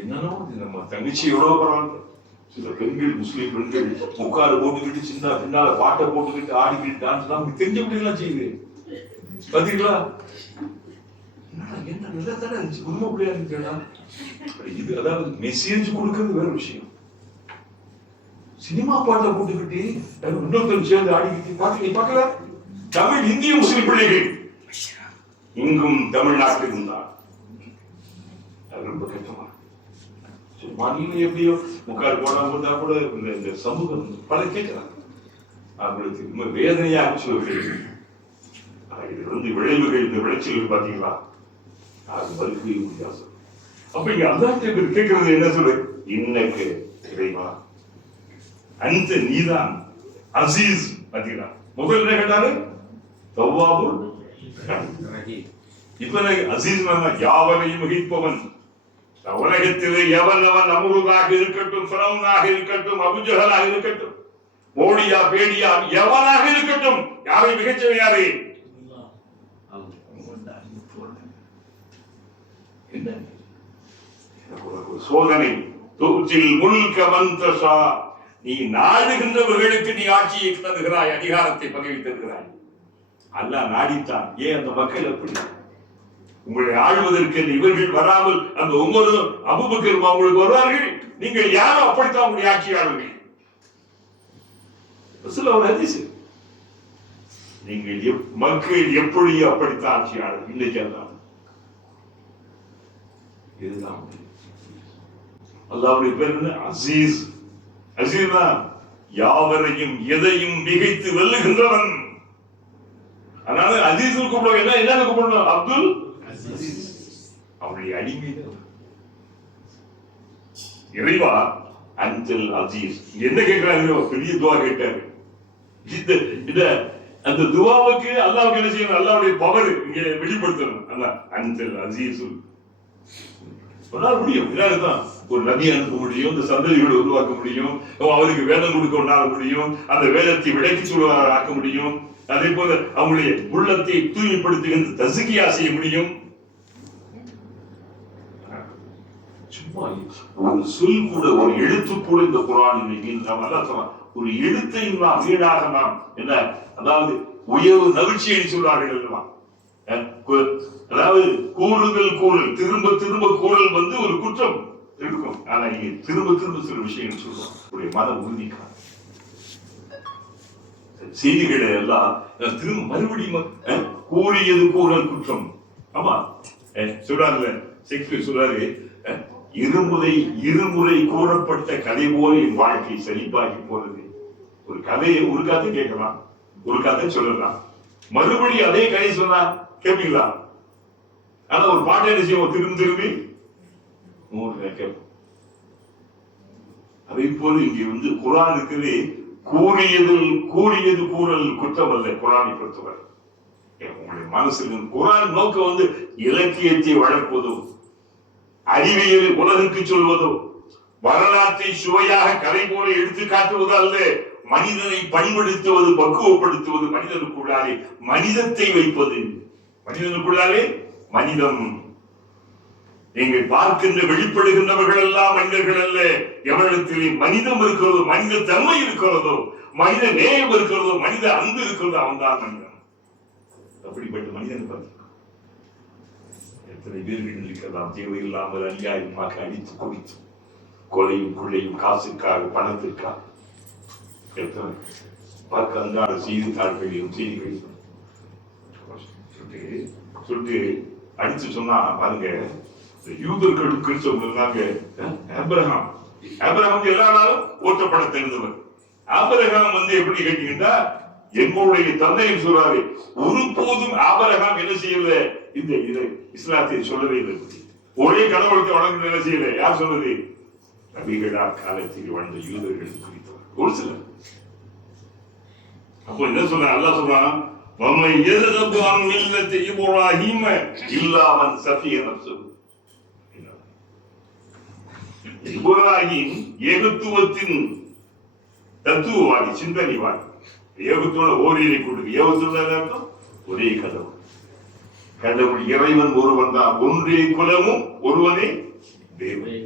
என்னன்னா நம்ம தங்கச்சி எவ்வளவு பரவாயில்ல. சில பெண்கள், முஸ்லீம் பெண்கள் முக்காடு போட்டுக்கிட்டு சின்ன பின்னால பாட்டை போட்டுக்கிட்டு ஆடிக்கிட்டு டான்ஸ் எல்லாம் தெரிஞ்ச முடியலாம் செய்யுது. பாத்தீங்களா? என்ன நல்லா தானே இருந்துச்சு, குடும்ப பிள்ளையா இருந்துச்சா? இது அதாவது மெசேஜ் கொடுக்கறது வேற விஷயம். சினிமா பாட்டை போட்டுக்கிட்டு இன்னொருத்தர் சேர்ந்து ஆடிக்கிட்டு பாட்டு பார்க்கல. தமிழ் இந்திய முஸ்லிம் பிள்ளைகள் இங்கும் தமிழ்நாட்டிலும் தான் மாநிலம் எப்படியோ முக்கால் போனா போட்டா கூட இந்த சமூகம் பல கேட்கிறாங்க. அவங்களுக்கு ரொம்ப வேதனையாக சொல்கிறேன். இது விளைவுகள், இந்த விளைச்சல்கள் பாத்தீங்களா, அது மறுக்கவே முடியாது. அப்ப இங்க அல்லாஹ்ட்ட கேட்கிறது என்ன சொல்லு, இன்னக்கு இறைவா அந்த நீதான் அசீஸ். பாத்தீங்களா, முதல் என்ன கேட்டாரு, தவ்வாபு. இப்ப அசீஸ் யாவரையும் மிகைப்பவன். உலகத்திலே எவன் நம்ருதாக இருக்கட்டும், ஃபிரௌனாக இருக்கட்டும், அபூஜஹலாக இருக்கட்டும், மோடியா பேடியா எவனாக இருக்கட்டும், யாரை மிகச்சவன் யாரு? சோதனை. தூச்சில் முல்க மந்தஷா, நீ நாடுகின்றவர்களுக்கு நீ ஆட்சியை தருகிறாய், அதிகாரத்தை பதவி தருகிறாய். அல்லாஹ் நாடித்தான். ஏன் அந்த மக்கள் அப்படி உங்களை ஆளுவதற்கு இவர்கள் வராமல் அந்த ஒவ்வொரு அபூபக்கர் உங்களுக்கு வருவார்கள், நீங்கள் யாரும் அப்படித்தான் உங்களுடைய ஆட்சியாளர்கள். ஒரு ஹதீஸ், நீங்கள் மக்கள் எப்படி அப்படித்தான் ஆட்சியாளர். இன்னைக்கு அதான் இதுதான் அல்லாஹ்வுடைய பேர் என்ன? அசீஸ். அசீஸ் யாவரையும் எதையும் மிகைத்து வெல்லுகின்றவன். அதனால அசீஸ் கூப்பிடுவோம். என்ன கூப்பிடணும்? அப்துல் அசீஸ். அவருடைய அடிமை இறைவா அஞ்சல் அசீஸ். என்ன கேட்கிறாரு? பெரிய துவா கேட்டாரு. அந்த துவாவுக்கு அல்லாஹ்வுக்கு என்ன செய்யணும்? அல்லாஹ்வுடைய பவர் இங்க வெளிப்படுத்தணும். அல்லாஹ் அஞ்சல் அசீஸ் முடியும். இதான் ஒரு நபி அனுப்ப முடியும், இந்த சந்ததிகளை உருவாக்க முடியும், அவருக்கு வேதம் கொடுக்க முடியும், அந்த வேதத்தை விளக்கி சொல்வதாக ஆக்க முடியும், அதே போல அவங்களுடைய உள்ளத்தை தூய்மைப்படுத்துகின்ற தஸ்கியா செய்ய முடியும். சும்மா ஒரு சொல் கூட, ஒரு எழுத்து கூட இந்த குர்ஆனில் ஒரு எழுத்தையும் நாம் வீணாக நாம் என்ன, அதாவது உயர்வு நவிழ்ச்சியை சொல்வார்கள் அல்லவா, அதாவது கூறல் திரும்ப திரும்ப கூறல் ஒரு குற்றம் இருக்கும். ஆனா இங்க திரும்ப திரும்ப சில விஷயங்கள் சொல்லுவோம். உடைய மன உறுதிக்காக செய்திகளை எல்லாம் திரும்ப மறுபடியும் கூறியது கூறல் குற்றம். ஆமா சொல்றாருல, ஷேக்ஸ்பியர் சொல்றாரு, இருமுறை கூறப்பட்ட கதை போல என் வாழ்க்கை செழிப்பாகி போறது. ஒரு கதையை ஒரு கதை கேட்கலாம், ஒரு கதை சொல்லலாம், மறுபடியும் அதே கதை சொன்னா கேட்பீங்களா? ஆனா ஒரு பாட்டை என்ன செய்வோம்? திரும்பி கேட்போம். அதே போல இங்க குர்ஆன் இருக்குது, கூறியது கூறல் குற்றம் அல்ல. குர்ஆனை பொறுத்தவரை உங்களுடைய மனசுல குர்ஆன் நோக்கம் இலக்கியத்தை வளர்ப்பதோ, அறிவியலை உலகுக்கு சொல்வதோ, வரலாற்றை சுவையாக கதை போல எடுத்து காட்டுவது அல்ல. மனிதனை பண்படுத்துவது, பக்குவப்படுத்துவது, மனிதனுக்குள்ளாலே மனிதத்தை வைப்பது. மனிதனுக்குள்ளாலே மனிதம். நீங்கள் பார்க்கின்ற வெளிப்படுகின்றவர்கள் எல்லாம் மனிதர்கள் அல்ல. எவரிடத்திலே மனிதம் இருக்கிறதோ, மனித தன்மை இருக்கிறதோ, மனித நேயம் இருக்கிறதோ, மனித அன்பு இருக்கிறதோ, அவன் தான் மனிதன். அப்படிப்பட்ட மனிதன் பார்த்து எத்தனை பேர்கள் இருக்கலாம், தேவையில்லாமல் அநியாயமாக அடித்து குடித்து, கொலையும் கொள்ளையும், காசுக்காக, பணத்திற்காக, எத்தனை பார்க்க அன்றாட செய்தித்தாள்களிலும் செய்திகளிலும் சொல்லிட்டு அடிச்சு சொன்னா பாருங்க. யூதர்கள் கிறிஸ்தவர்கள் ஆபிரகாம் எல்லா நாளும் ஓட்டப்பட தெரிந்தவர். ஆபிரகாம் எப்படி கேட்டீங்கன்னா, எங்களுடைய தந்தையும் சொல்றாரு, ஒருபோதும் ஆபிரகாம் என்ன செய்யல, இந்த இஸ்லாத்தை சொல்லவே இல்லை. ஒரே கடவுளுக்கு வணங்க என்ன செய்யல. யார் சொல்றது? நபிகளா காலத்தில் வாழ்ந்த யூதர்கள் குறித்தவர் ஒரு சிலர். அப்போ என்ன சொல்ற? அல்லாஹ் சொல்றான், இப்ராஹிம் ஏகத்துவத்தின் தத்துவவாதி, சிந்தனைவாதி. ஏகத்துவ ஓரிரை கொடுக்கு. ஏகத்துவ ஒரே கடவுள். கடவுள் இறைவன் ஒருவன் தான். ஒன்றே குலமும் ஒருவனே தேவன்.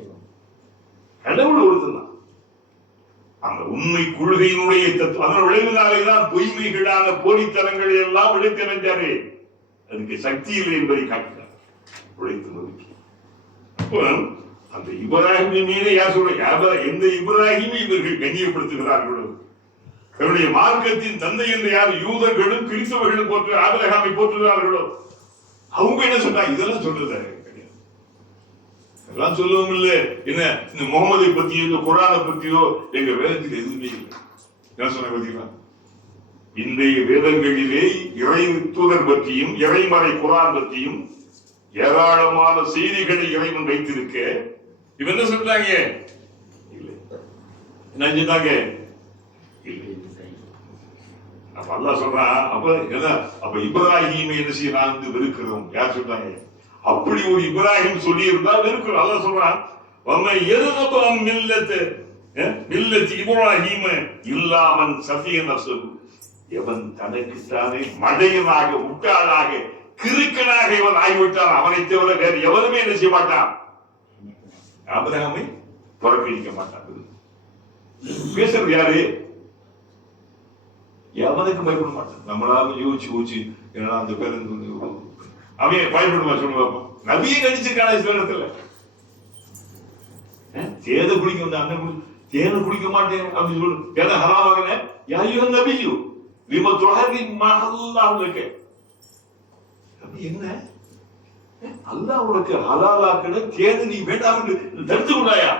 கடவுள் ஒருத்தன் தான். அந்த உண்மை கொள்கையினுடைய தத்துவம். அதன் விளைவினாலேதான் பொய்மைகளான போலித்தனங்களை எல்லாம் உழைத்தறிஞ்சாரு. அதுக்கு சக்தி இல்லை என்பதை காட்டினார். உழைத்து நோக்கி. அப்போ அந்த இப்ராஹிமின் மீது யார் சொல்ற? எந்த இப்ராஹிமை இவர்கள் கண்ணியப்படுத்துகிறார்களோ, அவருடைய மார்க்கத்தின் தந்தை என்று யார் யூதர்களும் கிறிஸ்தவர்களும் போற்று ஆபிரகாமை போற்றுகிறார்களோ, அவங்க என்ன சொன்னாங்க? இதெல்லாம் சொல்றது எல்லாம் சொல்லுவோம் இல்ல, என்ன இந்த முகமதை பத்தியோ இந்த குரானை பத்தியோ எங்க வேதத்தில் எதுவுமே இல்லை. என்ன சொன்ன பார்த்தீங்களா? இன்றைய வேதங்களிலே இறை தூதர் பற்றியும் இறைமறை குரான் பற்றியும் ஏராளமான செய்திகளை இறைவன் வைத்திருக்க இவன் என்ன சொல்றாங்க? இல்லை. என்ன சொன்னாங்க? இல்லை. அப்ப அல்லாஹ் சொல்றான், அப்ப இப்ராஹீமை என்ன செய்யலாம் வெறுக்கிறோம். யார் சொல்றாங்க? அப்படி ஒரு இப்ராஹிம் சொல்லி இருந்தா வெறுக்கிறோம். அல்லாஹ் சொல்றான், இப்ராஹீம இல்லாமன் சஃபியன் அஸ்ஸல், எவன் தனக்குத்தானே மடையனாக முட்டாளாக கிறுக்கனாக இவன் ஆகிவிட்டான், அவனை தவிர வேறு எவருமே என்ன செய்ய மாட்டான், ஆபிரகாமை புறக்கணிக்க மாட்டான். பேசுறது யாரு? எவனுக்கு பயப்பட மாட்டான். நம்மளால யோசிச்சு என்னடா அந்த பேர் அவன் பயப்படுமா சொல்லுங்க பார்ப்போம். நபியை நடிச்சிருக்கான சில இடத்துல தேனை குடிக்க வந்த அண்ணன் தேனை குடிக்க மாட்டேன் அப்படின்னு சொல்லு. தேனை ஹராமாகன யாயும் நபியு விம துஹரி மஹல்லாஹ் லக, என்ன அல்லாஹ் உனக்கு ஹலாலாக்குன தேனை நீ வேண்டாம் என்று தடுத்து கொண்டாயா?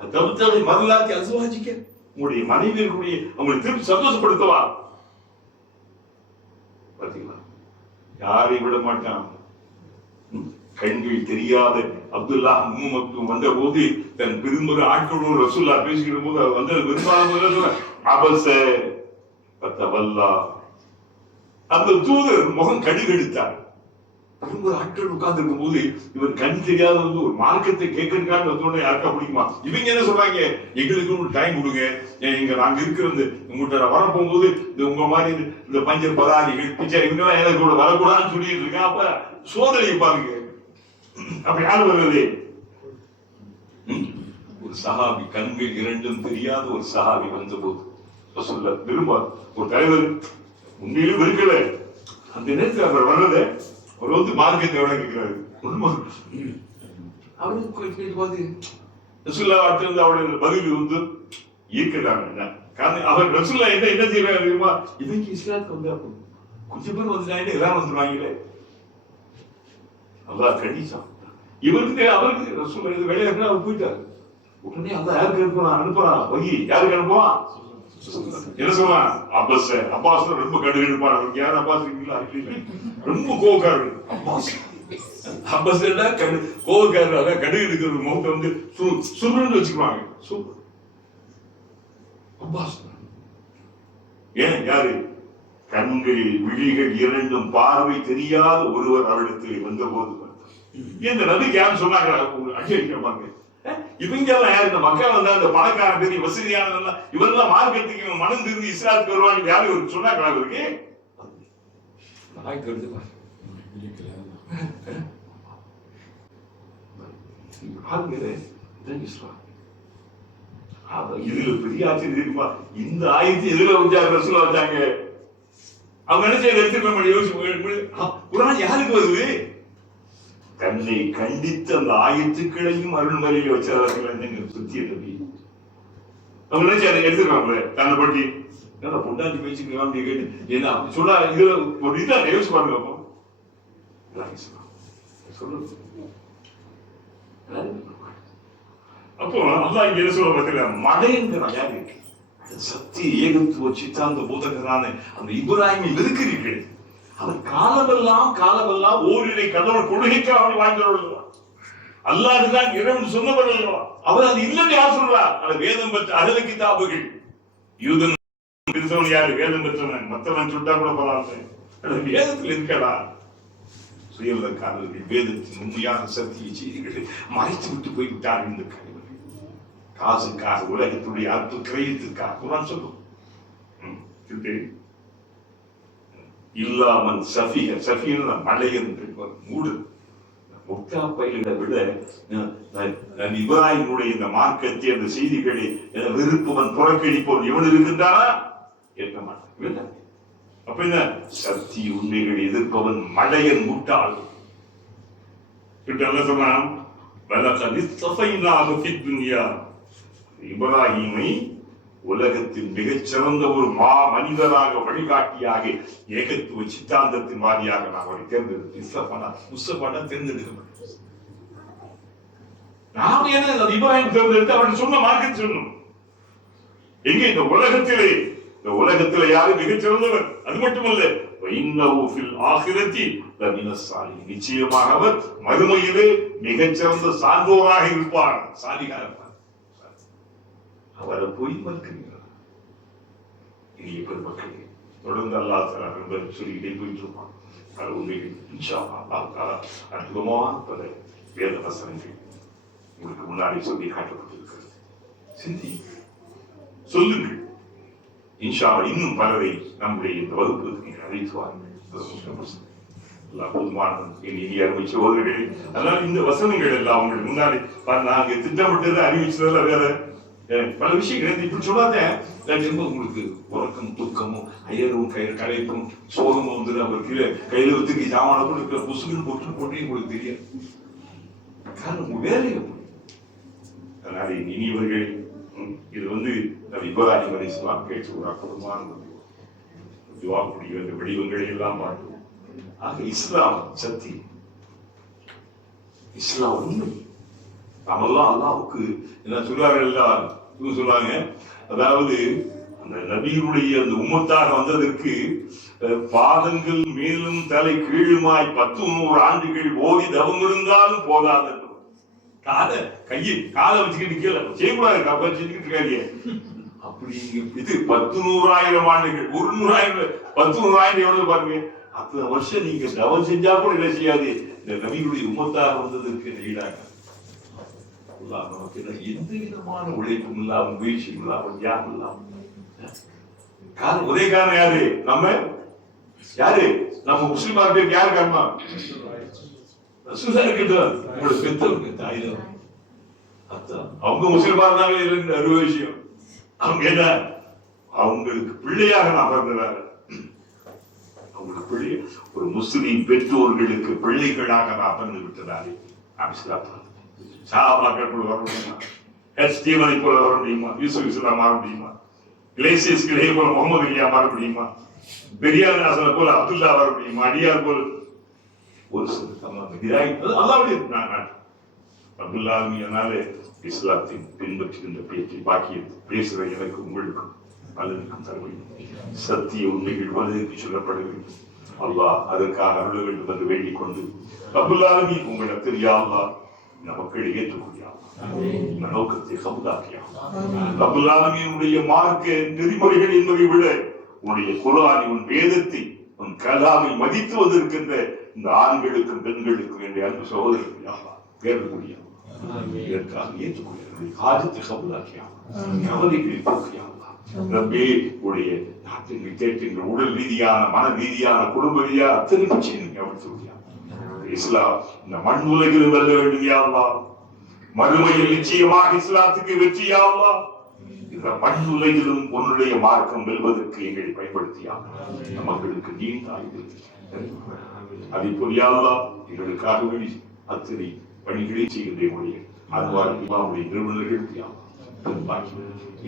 தடுத்ததை மரலாக்கி அசுவாஜிக்க, உங்களுடைய மனைவியர்களுடைய அவங்களை திருப்பி சந்தோஷப்படுத்தவா? பார்த்தீங்களா? யாரை விட மாட்டான். கண்கள் தெரியாத அப்துல்லா முகமது வந்த போது தன் பெரும்பெரு ஆட்களோடு ரசூல்லா பேசுகிற போது அவர் வந்து விரும்பாத அபச பத்தவல்லா, அந்த தூதர் முகம் கடுகெடுத்தார். பெரும்பெரு ஆட்கள் உட்கார்ந்து இருக்கும் போது இவர் கண் தெரியாத வந்து ஒரு மார்க்கத்தை கேட்கறதுக்காக வந்தோடனே யாருக்கா பிடிக்குமா? இவங்க என்ன சொல்றாங்க, எங்களுக்கு ஒரு டைம் கொடுங்க, இங்க நாங்க இருக்கிறது உங்கள்கிட்ட வர போகும்போது இந்த உங்க மாதிரி இந்த பஞ்சர் பதாரிகள் பிச்சை இவங்க எல்லாம் எனக்கு கூட வரக்கூடாதுன்னு சொல்லிட்டு இருக்கேன். அப்ப சோதனை பாருங்க. அப்ப யாரு வருது? ஒரு சஹாபி, கண்கள் இரண்டும் தெரியாத ஒரு சஹாபி வந்த போது சொல்ல விரும்ப ஒரு தலைவர் உண்மையிலும் இருக்கல. அந்த நேரத்தில் அவர் வர்றத அவர் வந்து மார்க்கத்தை எவ்வளவு கேட்கிறாரு. அவருடைய பதில் வந்து ஈர்க்கிறாங்க. அவர் ரசூல்லா என்ன செய்யறாரு தெரியுமா? இவங்க இஸ்லாத்துக்கு வந்தா கொஞ்சம் பேர் வந்துட்டாங்க, எல்லாரும் வந்துருவாங்களே. அல்லாஹ் கண்டிச்சான். இவருக்கு அவருக்கு ரசூல்லா இது வேலையா இருந்தா அவர் போயிட்டாரு. உடனே அல்லாஹ் யாருக்கு அனுப்புறான் வகி, யாருக்கு அனுப்புவான்? என்ன சொல்றான்? அப்பாஸ் ரொம்ப கடுகெடுப்பான். அவருக்கு யாரும் அப்பாஸ் இருக்கீங்களா? ரொம்ப கோவக்காரர் அப்பாஸ். அப்பாஸ் கோவக்காரர் கடுகு எடுக்கிற முகத்தை வந்து சுருன்னு வச்சுக்குவாங்க. Super Abbas. ஏன்? யாரு? கண்களில் விழிகள் இரண்டும் பார்வை தெரியாத ஒருவர் அவரிடத்தில் வந்த போது இந்த நபிக்கு யாரும் சொன்னாங்க அங்கீகரிப்பாங்க. இவங்க எல்லாம் யாரு? இந்த மக்கள் வந்து அந்த பணக்கார பெரிய வசதியான இவரெல்லாம் மார்க்கத்துக்கு மனம் திரும்பி இஸ்லாத்துக்கு வருவாங்க. யாரும் இவருக்கு சொன்னாங்களா? இவருக்கு இதுல பெரிய ஆச்சரியம் இருக்குமா? இந்த ஆயத்தை எதுல வச்சாங்க? ரசூலா வச்சாங்க. அவங்க நினைச்ச எடுத்துக்க யோசிச்சு குர்ஆன் யாருக்கு வருது? தன்னை கண்டித்து அந்த ஆயத்துக்களையும் அருள்மறையில வச்சார்கள் சுத்திய நபி. அவங்க நினைச்சு அதை எடுத்துருக்காங்க. தன்னை பற்றி என்ன பொண்டாட்டி பேச்சுக்கலாம் கேட்டு என்ன சொன்னா இதுல ஒரு இதான் யோசிச்சு பாருங்க. அப்போ அல்லாஹ் இங்க என்ன சொல்ல பார்த்தீங்களா? மடையன்கிறான். யாரு? சத்திய ஏகத்துவ சித்தாந்த போதகரான அந்த இப்ராஹிமை வெறுக்கிறீர்கள். அவர் காலமெல்லாம் ஓரிரை கடவுள் கொள்கைக்காக வாழ்ந்தவர்கள். அல்லாஹ்தான் இறைவன் சொன்னவர் அல்லவா? அவர் அது இல்லைன்னு யார் சொல்றா? அது வேதம் பெற்ற அகல கிதாபுகள். யூதன் பெற்றவன் யாரு? வேதம் பெற்றவன். மற்றவன் சுட்டா கூட பரவாயில்ல, வேதத்தில் இருக்கடா. சுயவதற்காரர்கள் வேதத்தின் உண்மையான சத்திய செய்திகளை மறைத்து விட்டு போய்விட்டார். இந்த கழிவு காசுக்காக, உலகத்துடைய அற்பு கிரயத்திற்காக குர்ஆன் சொல்லும். இல்லாமல் சஃபியன் மலையன் மூடு முட்டா பயிரிட விட இப்ராஹிமுடைய இந்த மார்க்கத்தை அந்த செய்திகளை விருப்பவன் புறக்கணிப்பவன் இவன் இருக்கின்றானா? ஏற்க மாட்டான். அப்ப என்ன? சத்திய உண்மைகளை எதிர்ப்பவன் மலையன் முட்டாள். சொன்னான் இப்ராஹிமை உலகத்தின் மிகச்சிறந்த ஒரு மா மனிதராக, வழிகாட்டியாக, ஏகத்துவ சித்தாந்தத்தின் வாரியாக நான் அவரை தேர்ந்தெடுத்து தேர்ந்தெடுக்கப்பட்டேன். நாம் என்ன இப்ராஹிம் தேர்ந்தெடுத்து அவன் சொன்ன மார்க்கத்தை சொன்னோம். எங்க இந்த உலகத்திலே யாரு மிகச்சிறந்தவர்? அது மட்டுமல்ல, நிச்சயமாக அவர் மறுமையிலே மிகச்சிறந்த சான்றோராக இருப்பார், சாலிகாக இருப்பார். அவரை போய் மறுக்கிறார். இனிய பெருமக்களே, தொடர்ந்து அல்லாஹ் தஆலா என்பதை சொல்லிக்கிட்டே போயிட்டு இருப்பான். அது உண்மையில் இன்ஷா அல்லாஹ் தஆலா அற்புதமான பல வேத வசனங்கள் உங்களுக்கு முன்னாடி சொல்லி காட்டப்பட்டிருக்கிறது. சிந்தி சொல்லுங்கள். இன்ஷா அல்லாஹ் இன்னும் பலரை நம்முடைய இந்த வகுப்புக்கு அழைத்துவார்கள். சகோதரர்களே, அதனால இந்த வசனங்கள் எல்லாம் உங்களுக்கு முன்னாடி நாங்க திட்டமிட்டதை அறிவிச்சதுல வேற பல விஷயங்கள் இப்படி சொல்லாத உங்களுக்கு உறக்கம் துக்கமும் ஐயரும் கலைப்பும் சோகமும் வந்து அவர் கீழே கையில ஒத்துக்கி சாமான கூட புசுன்னு போட்டு உங்களுக்கு தெரியாது. காரணம் உங்க வேலையை. அதனால இனிவர்கள் இது வந்து இப்ராஹிம் அலைஹிஸ்ஸலாம் கேட்டு ஒரு அற்புதமான துஆவுடைய அந்த வடிவங்களை எல்லாம் பார்க்கிறோம். ஆக இஸ்லாம் சத்தியம், இஸ்லாம் உண்மை. நாமெல்லாம் அல்லாஹ்வுக்கு என்ன சொல்றாங்க, அதாவது அந்த நபியினுடைய அந்த உம்மத்தாக வந்ததற்கு பாதங்கள் மேலும் தலை கீழுமாய் 10-100 ஆண்டுகள் ஓடி தவம் இருந்தாலும் போதாது. காலை வச்சுக்கிட்டு கீழே செய்யக்கூடாது, கப்ப செஞ்சுக்கிட்டு இருக்காங்க. அப்படி இது 10-100 ஆண்டுகள், 10-100 எவ்வளவு பாருங்க. அத்தனை வருஷம் நீங்க தவம் செஞ்சா கூட என்ன செய்யாது. இந்த நபியுடைய உம்மத்தாக வந்ததற்கு ஈடாக நமக்கு எந்த விதமான உழைப்பும் இல்லாம முயற்சி இல்லாம தியாகம் இல்லாம ஒரே காரணம் யாரு? நம்ம முஸ்லிமா பேருக்கு யாரு காரணம்? அவங்க முஸ்லிமா இருந்தாங்க. அறுபது விஷயம் அவங்க என்ன, அவங்களுக்கு பிள்ளையாக நான் பிறந்தாரு. அவங்களுக்கு பிள்ளை, ஒரு முஸ்லிம் பெற்றோர்களுக்கு பிள்ளைகளாக நான் பிறந்து விட்டதாலே சாபாக்கள் போல வர முடியுமா? ஸ்டீவனை போல வர முடியுமா? யூசுப் இஸ்லாம் மாற முடியுமா? கிளேசியஸ் கிளே போல முகமது அலியா மாற முடியுமா? பெரியார் நாசனை போல அப்துல்லா வர முடியுமா? அடியார் போல ஒரு அப்துல்லாமியனாலே இஸ்லாத்தின் பின்பற்றுகின்ற பேச்சை பாக்கியது பேசுகிற எனக்கு உங்களுக்கும் பலருக்கும் தருவது சத்திய உண்மைகள் வலதுக்கு சொல்லப்பட வேண்டும். அல்லாஹ் அதற்காக அருள்கள் வந்து வேண்டிக் கொண்டு அப்துல்லாமி உங்களிடத்தில் யா அல்லாஹ் மக்களை ஏற்றுக்கொள்ளியா, நோக்கத்தை சமுதாக்கியா. அப்துல்லாமியினுடைய மார்க்க நெறிமுறைகள் என்பதை விட உன்னுடைய குர்ஆனை, உன் வேதத்தை, உன் கலாமை மதித்து வந்திருக்கின்ற இந்த ஆண்களுக்கும் பெண்களுக்கும் என்ற அன்பு சகோதரர்கள் ஏற்கக்கூடிய இதற்காக ஏற்றுக்கொள்ள காரியத்தை சமுதாக்கியா, கவலைகளை போக்கியா. ரப்பே உடைய நாட்டில் கேட்கின்ற உடல் ரீதியான, மன ரீதியான, குடும்ப ரீதியான அத்தனை பிரச்சனை நீங்க அவள் சொல்லியா. இஸ்லாம் இந்த மண் உலகில் வெல்ல வேண்டும் யா அல்லாஹ். மறுமையில் நிச்சயமாக இஸ்லாத்துக்கு வெற்றி யா அல்லாஹ். இந்த மண் உலகிலும் உன்னுடைய மார்க்கம் வெல்வதற்கு எங்களை பயன்படுத்தியா. மக்களுக்கு நீண்ட ஆயுள் அதை பொறியாதா எங்களுக்காக வேண்டி அத்தனை பணிகளை செய்கின்ற அதுவாறு இமாமுடைய நிறுவனர்கள்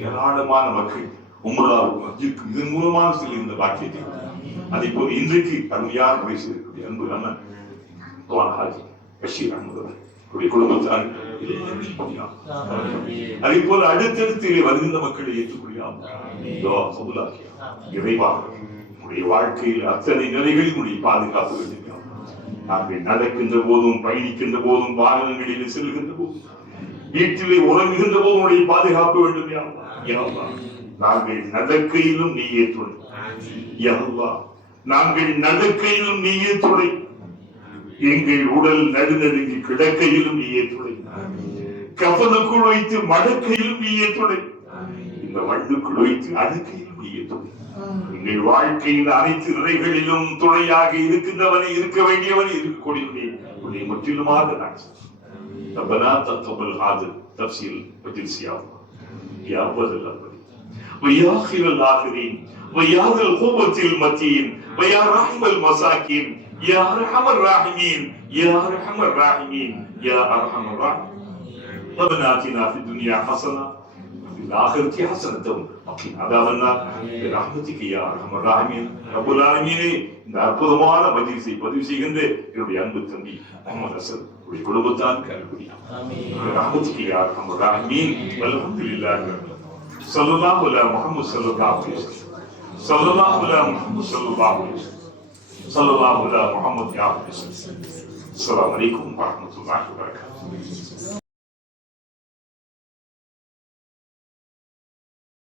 ஏராளமான மக்கள் உம்ராவுக்கும் இதன் மூலமாக செல்கின்ற பாக்கியத்தை அதை போல் இன்றைக்கு அருமையான முறை செய்திருக்கக்கூடிய அன்பு அண்ணன் ஹாஜி பஷீர் அஹமது குடும்பத்தார் அதே போல அடுத்தடுத்து வருகின்ற மக்களை ஏற்றுக்கொள்ளாம இறைவாக உடைய வாழ்க்கையில் அத்தனை நிலைகளில் உடைய பாதுகாப்பு வேண்டும். நாங்கள் நடக்கின்ற போதும், பயணிக்கின்ற போதும், வாகனங்களில் செல்கின்ற போதும், வீட்டிலே உறங்குகின்ற போதும் உடைய பாதுகாப்பு வேண்டும். நாங்கள் நடக்கையிலும் நீயே துணை. நாங்கள் நடக்கையிலும் நீயே துணை. எங்கள் உடல் நடுநடுங்கி கிடக்கையிலும் நீயே துணை. கஃனுக்குள் வைத்து மடக்கையிலும் நீயே துணை. இந்த மண்ணுக்குள் வைத்து அடுக்கையிலும் நீயே துணை. எங்கள் வாழ்க்கையின் அனைத்து நிலைகளிலும் துணையாக இருக்கின்றவனை, இருக்க வேண்டியவனை, இருக்கக்கூடிய முற்றிலுமாக ربنا تقبل هذا التفسير مجلس يا الله يا أول الأولين ويا خير الآخرين ويا ذا القوة المتين ويا رحم المساكين يا أرحم الراحمين يا أرحم الراحمين يا أرحم الراحمين ربنا آتنا في الدنيا حسنة وفي ஆகிரத்தி ஹஸனத்தும் வகீனா அதாவன்னார் برحمتك يا ارحم الراحمين ரப்பல் ஆலமீனே. இந்த அற்புதமான மஜ்லிஸை பதிவு செய்கின்ற என்னுடைய அன்பு தம்பி முகமது அசத் குடும்பத்தாருக்கு அருள்புரியும். برحمتك يا ارحم الراحمين والحمد لله. صلى الله على محمد صلى الله عليه وسلم. صلى الله على محمد صلى الله عليه وسلم. صلى الله على محمد يا رب. السلام عليكم ورحمة الله وبركاته.